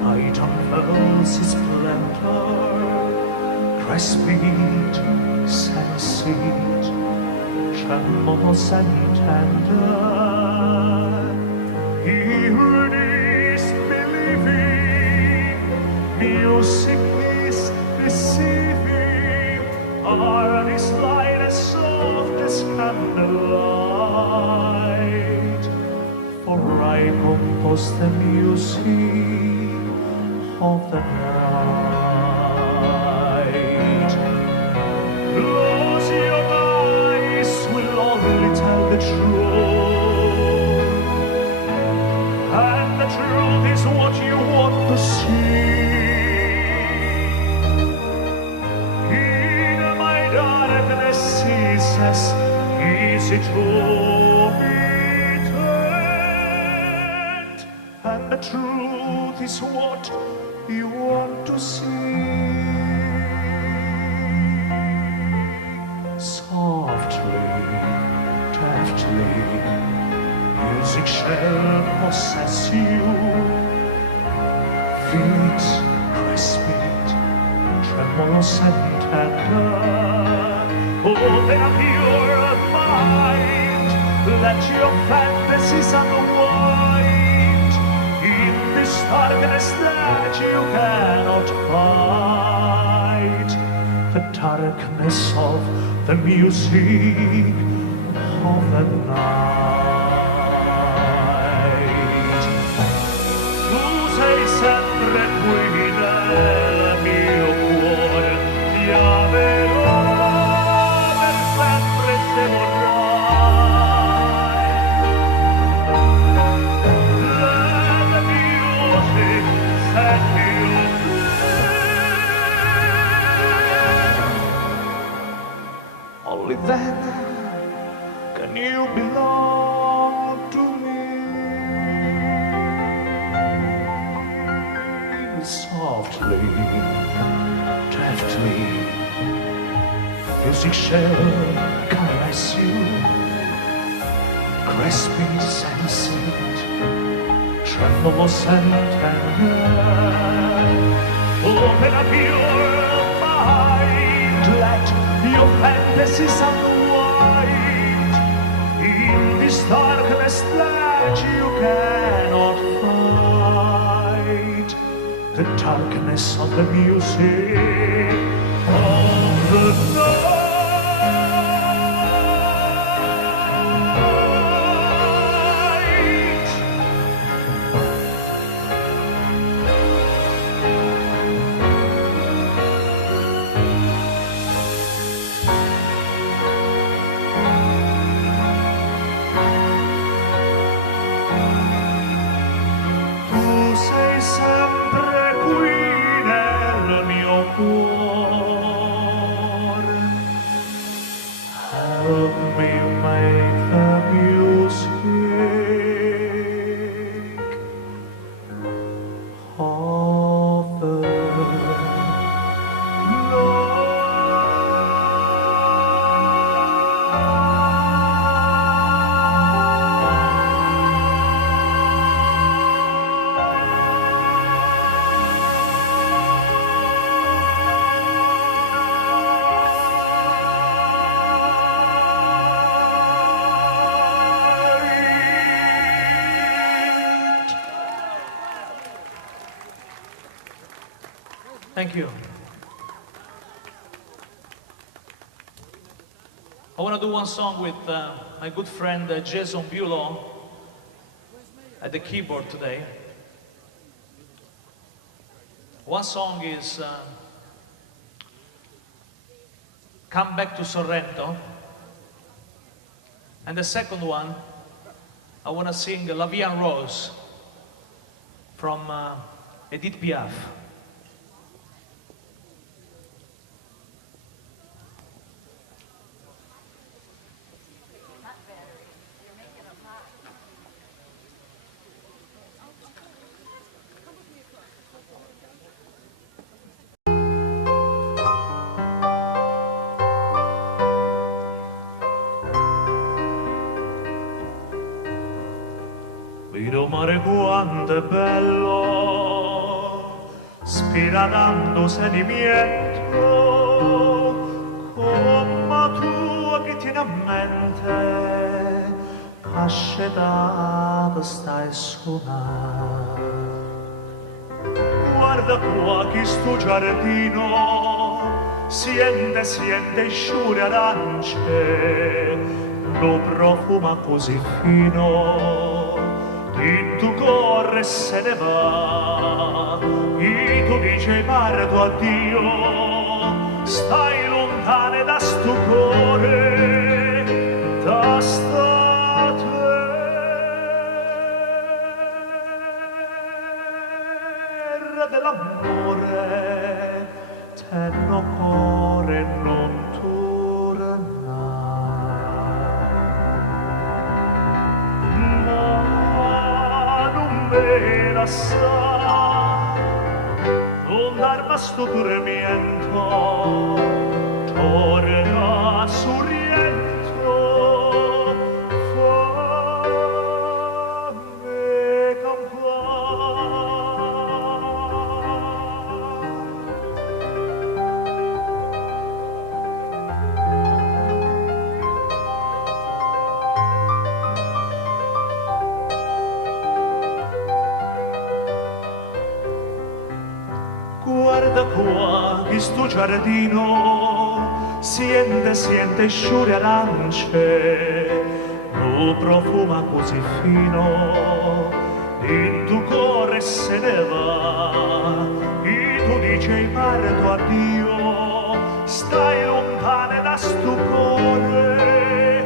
Night unfurls its splendor, crespit, sensate, tremulous and tender. Here it is believing, music is deceiving, art is light as soft as candlelight. For I compose the music of the night. Close your eyes, will only tell the truth, and the truth is what you want to see. In my darkness ceases, easy to be turned, and the truth is what you want to see. Softly, deftly, music shall possess you. Feel it, crespit, tremulous and tender. Open up your mind, let your fantasies unwind in this darkness that you cannot fight. The darkness of the music of the night. Tu sei sempre qui nel mio cuore, ti amerò per then can you belong to me? Softly, deftly, music shall caress you, crispy, sensate, tremulous and tender. Open up your mind, let your fantasies unwind in this darkness that you cannot fight. The darkness of the music of the night. Tu sei sempre qui nel mio cuore. Help me make the music of the Thank you. I want to do one song with my good friend Jason Bulow at the keyboard today. One song is Come Back to Sorrento. And the second one, I want to sing La Vie en Rose from Edith Piaf. Vedo mare quanto è bello, spiradando sedimento, come tu che tieni a mente, ascetata stai suonando. Guarda qua che sto giardino, siente sciure arance, lo profuma così fino. E tu corre e se ne va, e tu dici hai parto addio, stai lontane da sto cuore, da sta terra dell'amore, tenno cuore non la sa, non dar más tu dormiento, torna su riento, fammi Guarda qua, che sto giardino, siente sciure arance, lo profuma così fino, in tu cuore se ne va, e tu dici hai parto addio, stai lontane da sto cuore,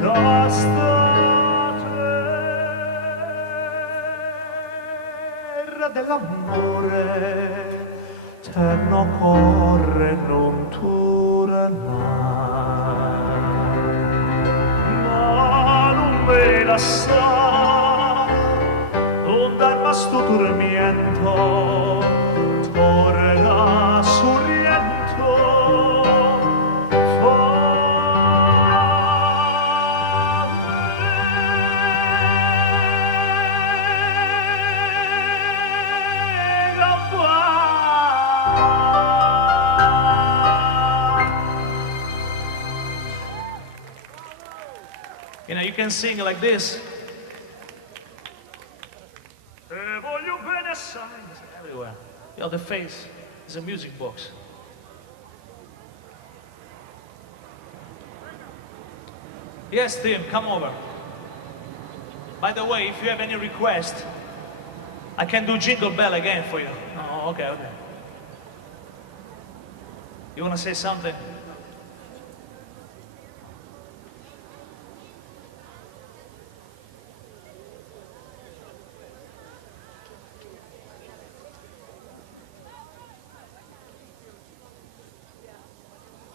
da sta terra dell'amore. Tenno corre non tornare. rilassar, donde armas tu durmiendo, torna surriendo, You know, you can sing like this. Everywhere. The other face is a music box. Yes, Tim, come over. By the way, if you have any request, I can do Jingle Bell again for you. Oh, okay, okay. You want to say something?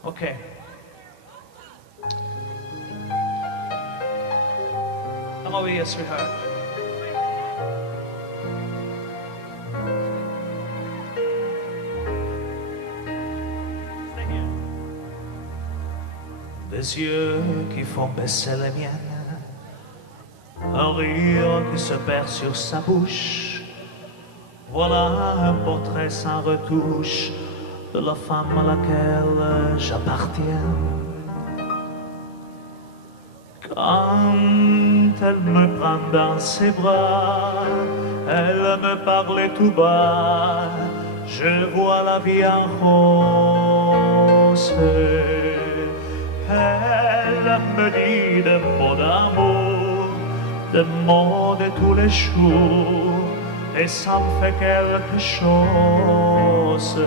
Okay. Come over here, sweetheart. Stay here. Des yeux qui font baisser les miennes, un rire qui se perd sur sa bouche. Voilà un portrait sans retouche de la femme à laquelle j'appartiens. Quand elle me prend dans ses bras, elle me parlait tout bas, je vois la vie en rose. Elle me dit des mots d'amour, des mots de tous les jours, et ça me fait quelque chose.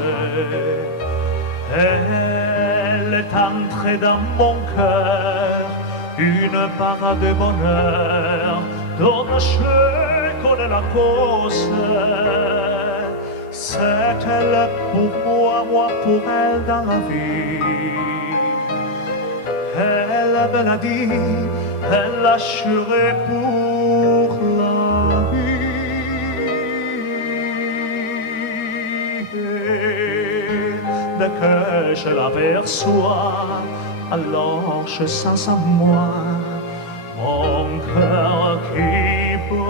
Elle est entrée dans mon cœur, une part de bonheur dont je connais la cause. C'est elle pour moi, moi pour elle dans la vie. Elle me l'a dit, elle l'a juré pour la vie. Dès que je l'aperçois, alors je sens en moi mon cœur qui bat.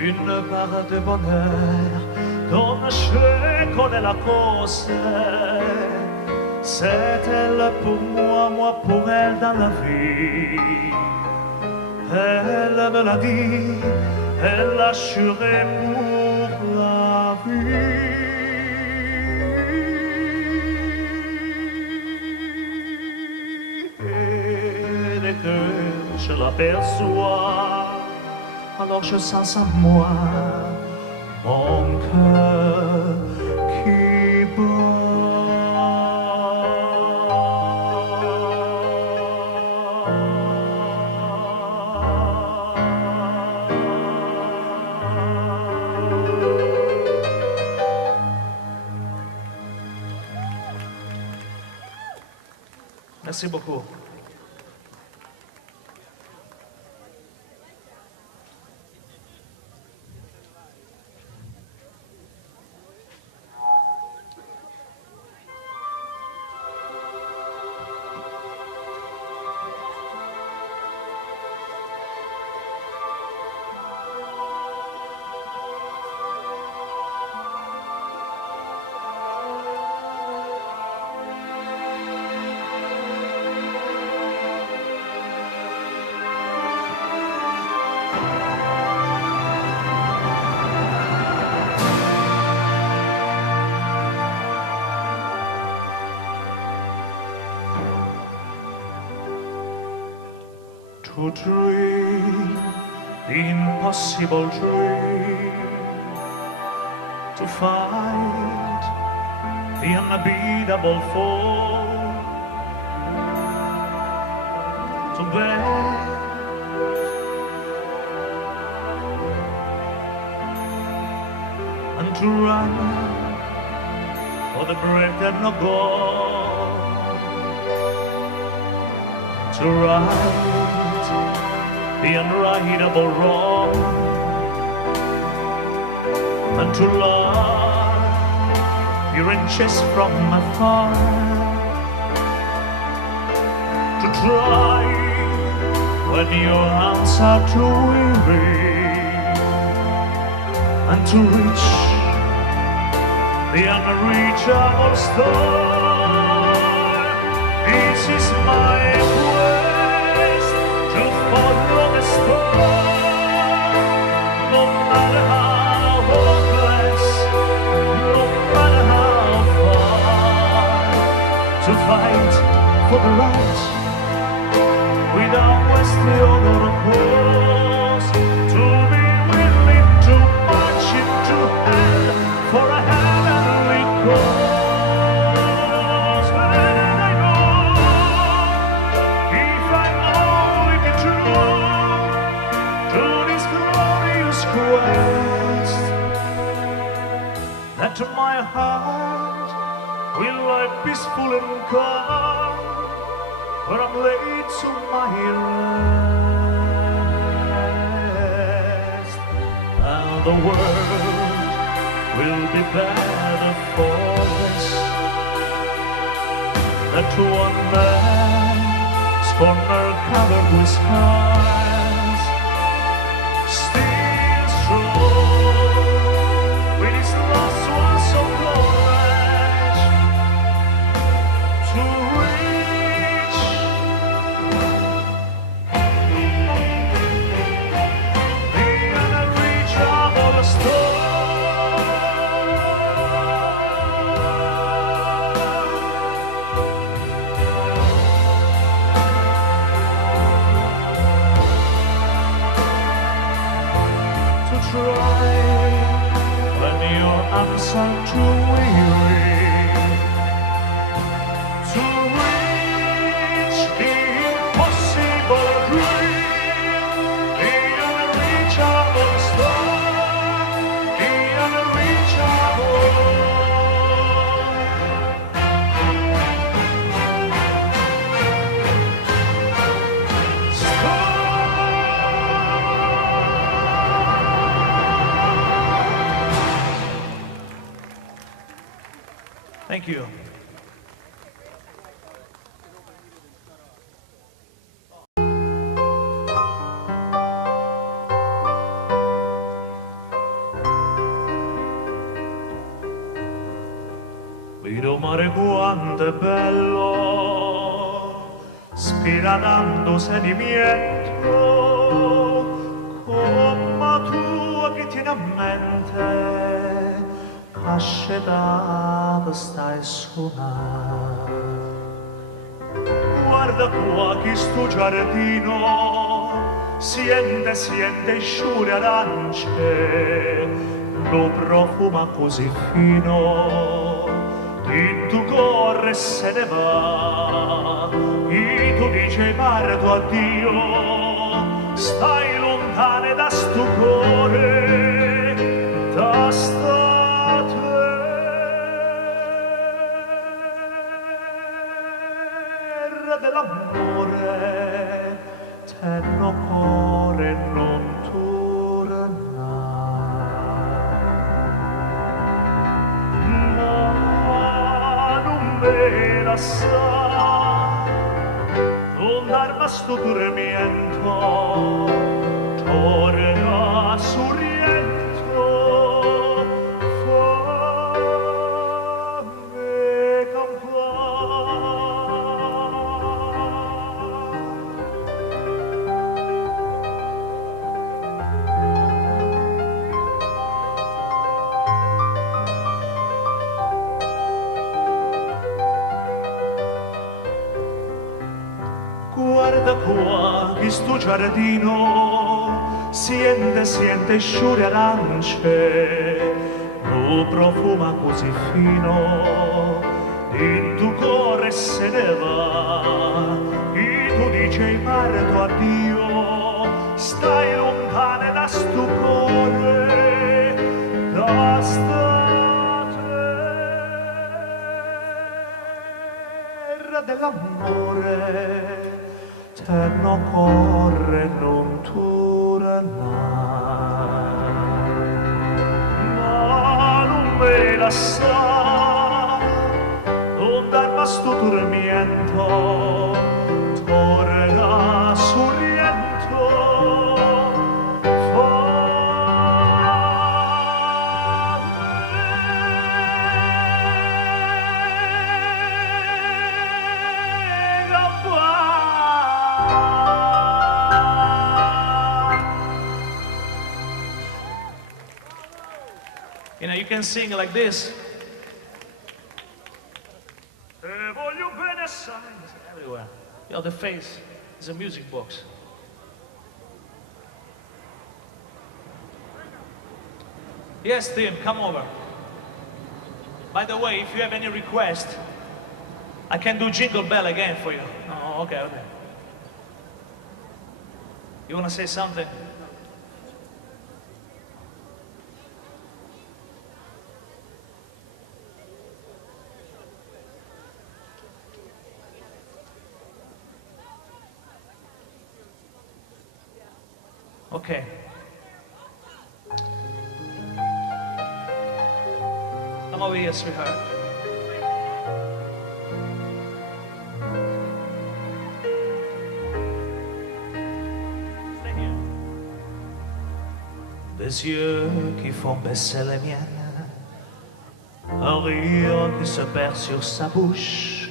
Une part de bonheur dont je connais la cause. C'est elle pour moi, moi pour elle dans la vie. Elle me l'a dit, elle l'a juré pour la vie. Et dès que je l'aperçois, alors je sens en moi mon cœur qui Merci beaucoup. To dream the impossible dream, to fight the unbeatable foe, to bear and to run for the brave that no go, to right the unrightable wrong, and to love your inches from afar, to try when your hands are too weary, and to reach the unreachable star. This is my quest, to follow the star, no matter how hopeless, no matter how far, to fight for the right without question or cause, to be willing to march into hell for a heavenly cause. And I know if I only be true to this glorious quest, that my heart will lie peaceful and calm where I'm laid to my rest, and the world will be better for this, that one man's corner covered with scars, still strong with his last ones of courage to reach the unreachable star. To try when your arms are too weary, to reach the impossible dream, the unreachable star, the unreachable star. Thank you. Vedo mare quanto è bello, spiradando sedimento, come tu che tieni a mente, cascetata stai suonando. Guarda qua che sto giardino, siente il sciure arance, lo profuma così fino, e tu corre e se ne va, e tu dici parto addio, stai lontane da sto cuore, da sta terra dell'amore, tenno cuore non me la sa, donde arma sto dormiento, torna su rientro, fammi guarda qua che sto giardino, siente sciure arance, un profumo così fino, in tu cuore se ne va, e tu dici parto addio, stai lontane da sto cuore, da sta terra dell'amore, terno corre non tornare, ma non me la sa, non dar basto tormento, torna sorriento, You know, you can sing like this. voglio bene assai. Everywhere. You know, the face is a music box. Yes, Tim, come over. By the way, if you have any request, I can do Jingle Bell again for you. Oh, okay, okay. You want to say something? Okay. Come over here, sweetheart. Stay here. Des yeux qui font baisser les miennes, un rire qui se perd sur sa bouche.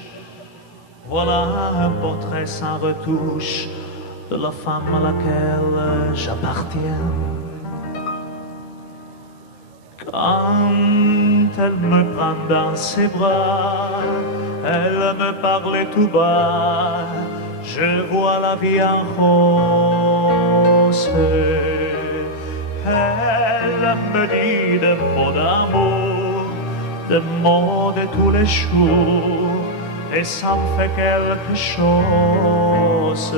Voilà un portrait sans retouche de la femme à laquelle j'appartiens. Quand elle me prend dans ses bras, elle me parle tout bas, je vois la vie en rose. Elle me dit des mots d'amour, des mots de tous les jours, et ça me fait quelque chose.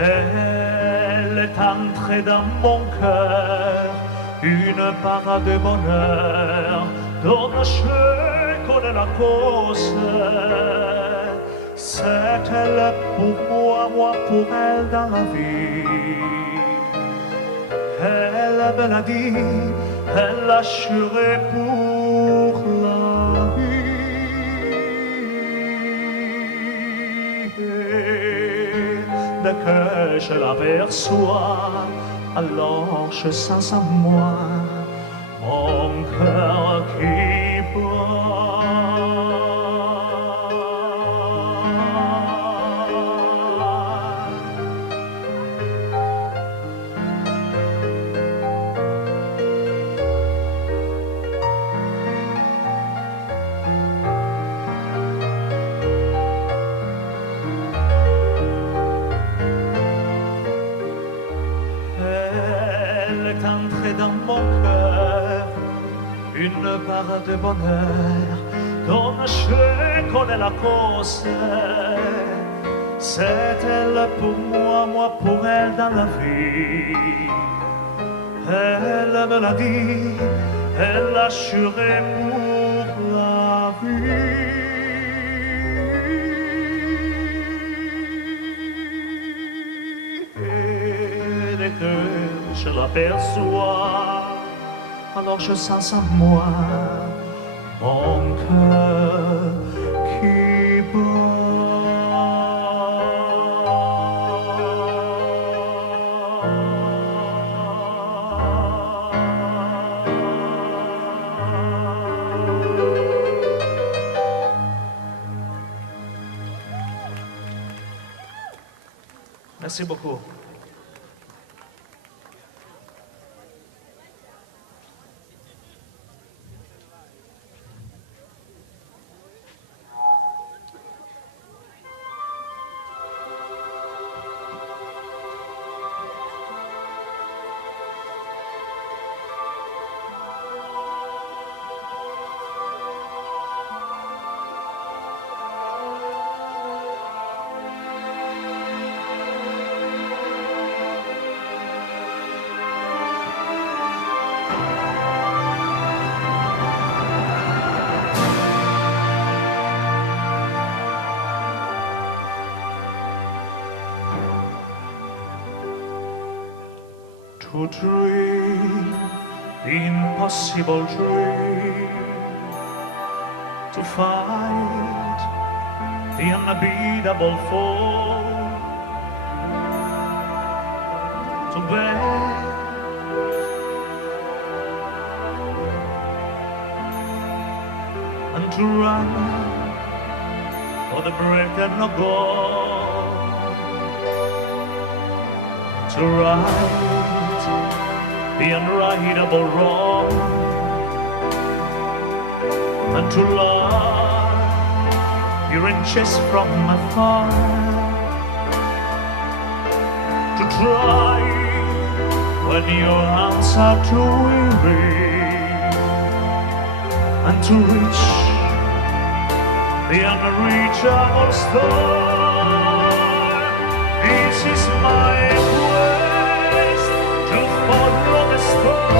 Elle est entrée dans mon cœur, une part de bonheur dont je connais la cause. C'est elle pour moi, moi pour elle dans la vie. Elle me l'a dit, elle l'a juré pour la vie. Dès que je l'aperçois, alors je sens en moi mon cœur qui bat. Une part de bonheur dont je connais la cause. C'est elle pour moi, moi pour elle dans la vie. Elle me l'a dit, elle l'a juré pour la vie. Et dès que je l'aperçois, alors je sens en moi mon cœur qui Merci beaucoup. to dream the impossible dream, to fight the unbeatable foe, to beg and to run for the brave that no go, to right the unrightable wrong, and to love your inches from afar, to try when your hands are too weary, and to reach the unreachable star. This is my quest, to follow the star,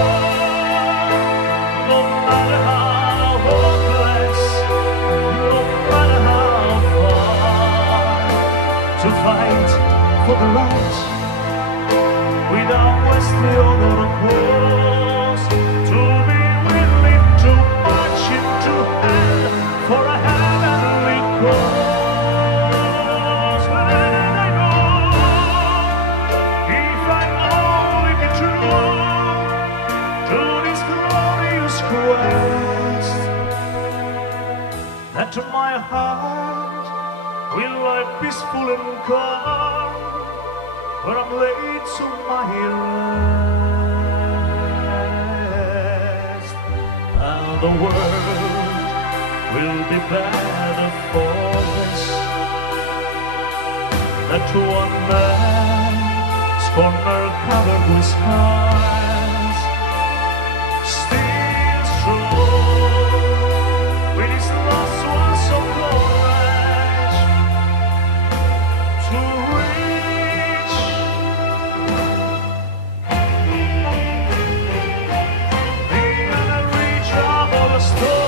no matter how hopeless, no matter how far, to fight for the right without question or cause, to be willing to march into hell for a heavenly cause. And I know, if I only be true to this glorious quest, that my heart will lie peaceful and calm, where I'm laid to my rest, and the world will be better for this, that one man's corner covered with scars still strong with his last ones of courage to reach the unreachable star.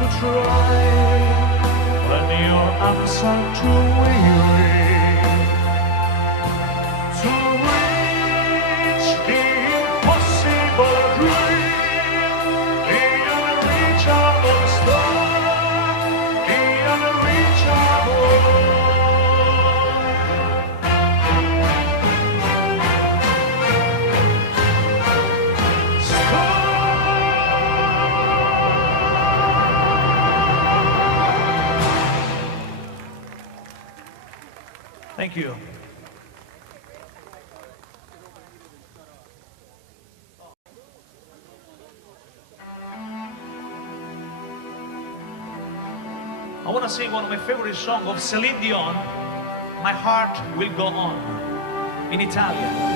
To try when your arms are too weary, to reach the impossible dream, the unreachable star, the unreachable star. Thank you. I want to sing one of my favorite songs of Celine Dion, My Heart Will Go On, in Italian.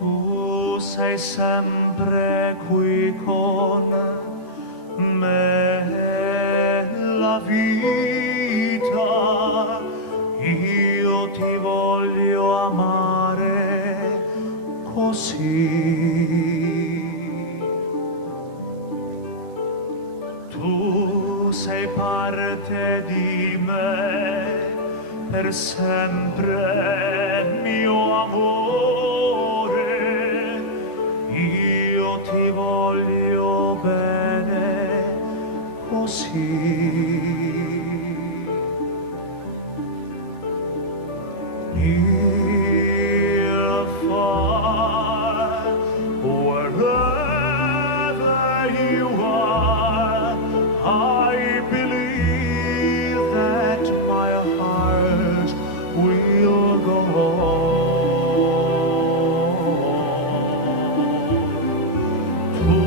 Tu sei sempre qui con me, la vita, io ti voglio amare così. Tu sei parte di me, per sempre mio amore, io ti voglio bene così. Near, far, wherever you are, I believe that my heart will go on. Tu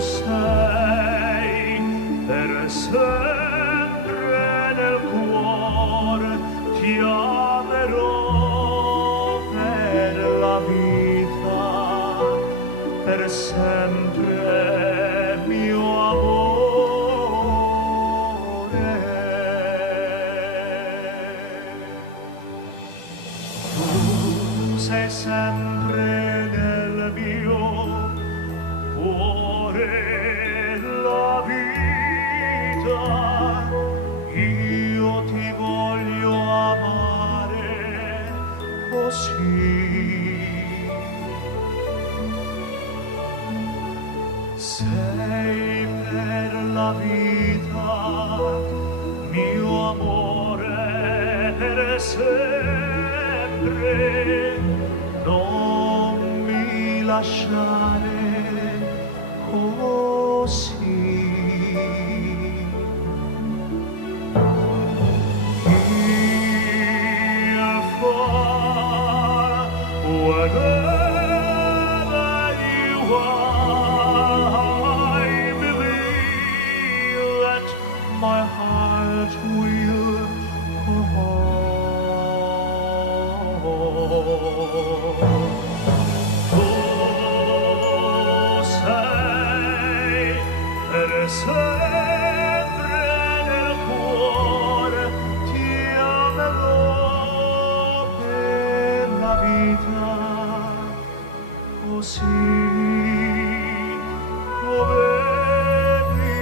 sei per sempre nel cuore, ti amerò per la vita, per sempre mio amore. Tu sei sempre nel mio cuore la vita, io ti voglio amare così. Sei per la vita, mio amore, per sempre, non mi lasciare così. Il far, wherever you are, I believe that my heart will go on. Tu sei per sempre nel cuore, ti amerò per la vita, così come mi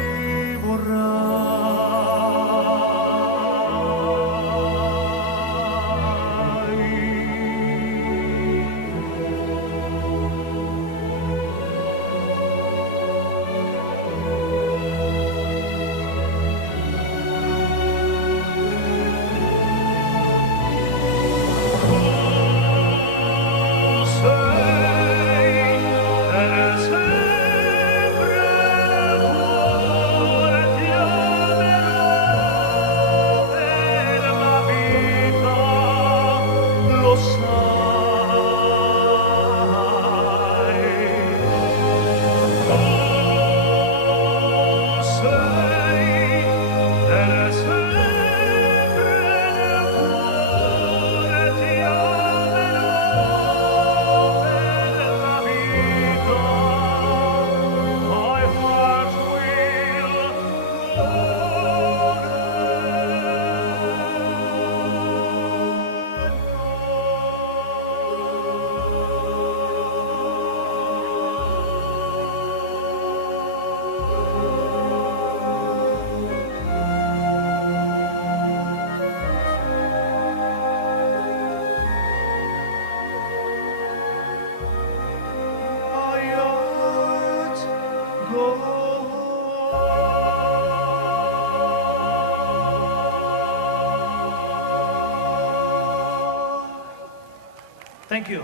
Thank you.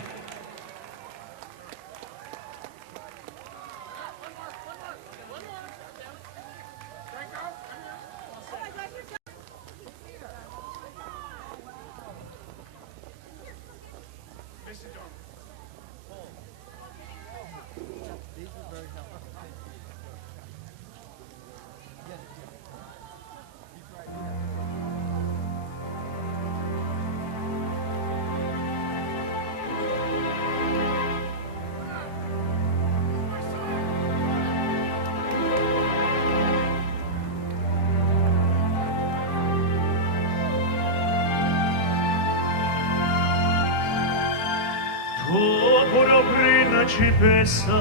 Puro principessa,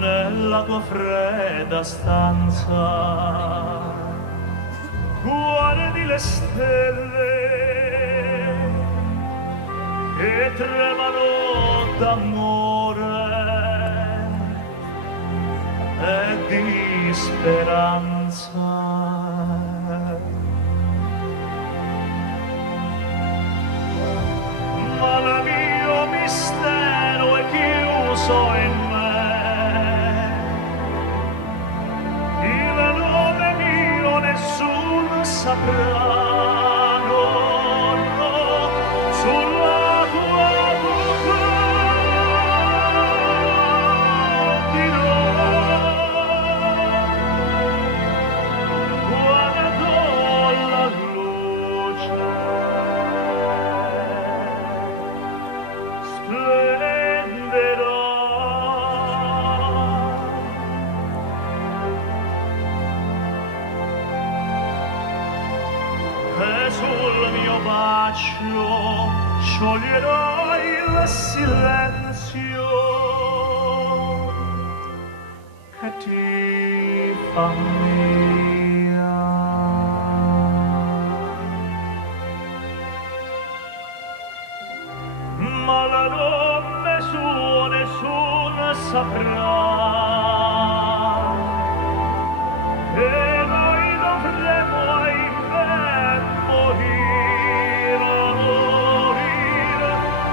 nella tua fredda stanza, guardi le stelle che tremano d'amore e di speranza. Ma il mio mistero è chiuso in me, il nome mio nessuno saprà, no, no, sulla tua bocca dirò. bacio scioglierò il silenzio che ti fa mia. Ma la nome sua nessuno saprà. E noi dovremo ahimè morire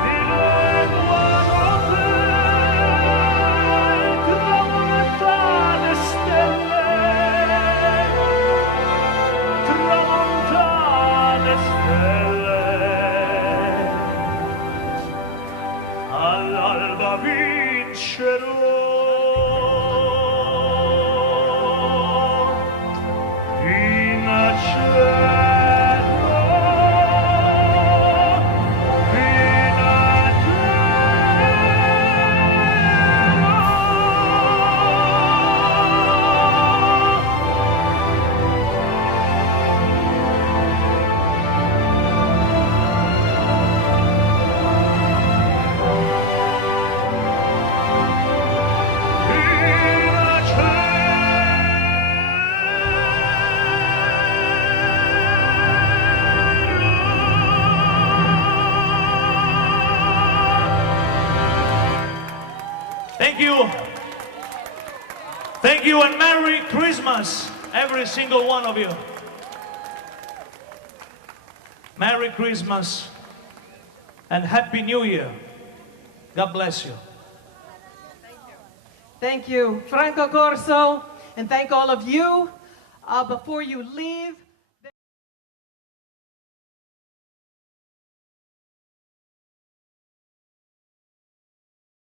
di lingua notte tra lontane stelle, tra lontane stelle. All'alba vincerò. Thank you. Thank you and Merry Christmas, every single one of you. Merry Christmas and Happy New Year. God bless you. Thank you, Franco Corso, and thank all of you. Before you leave,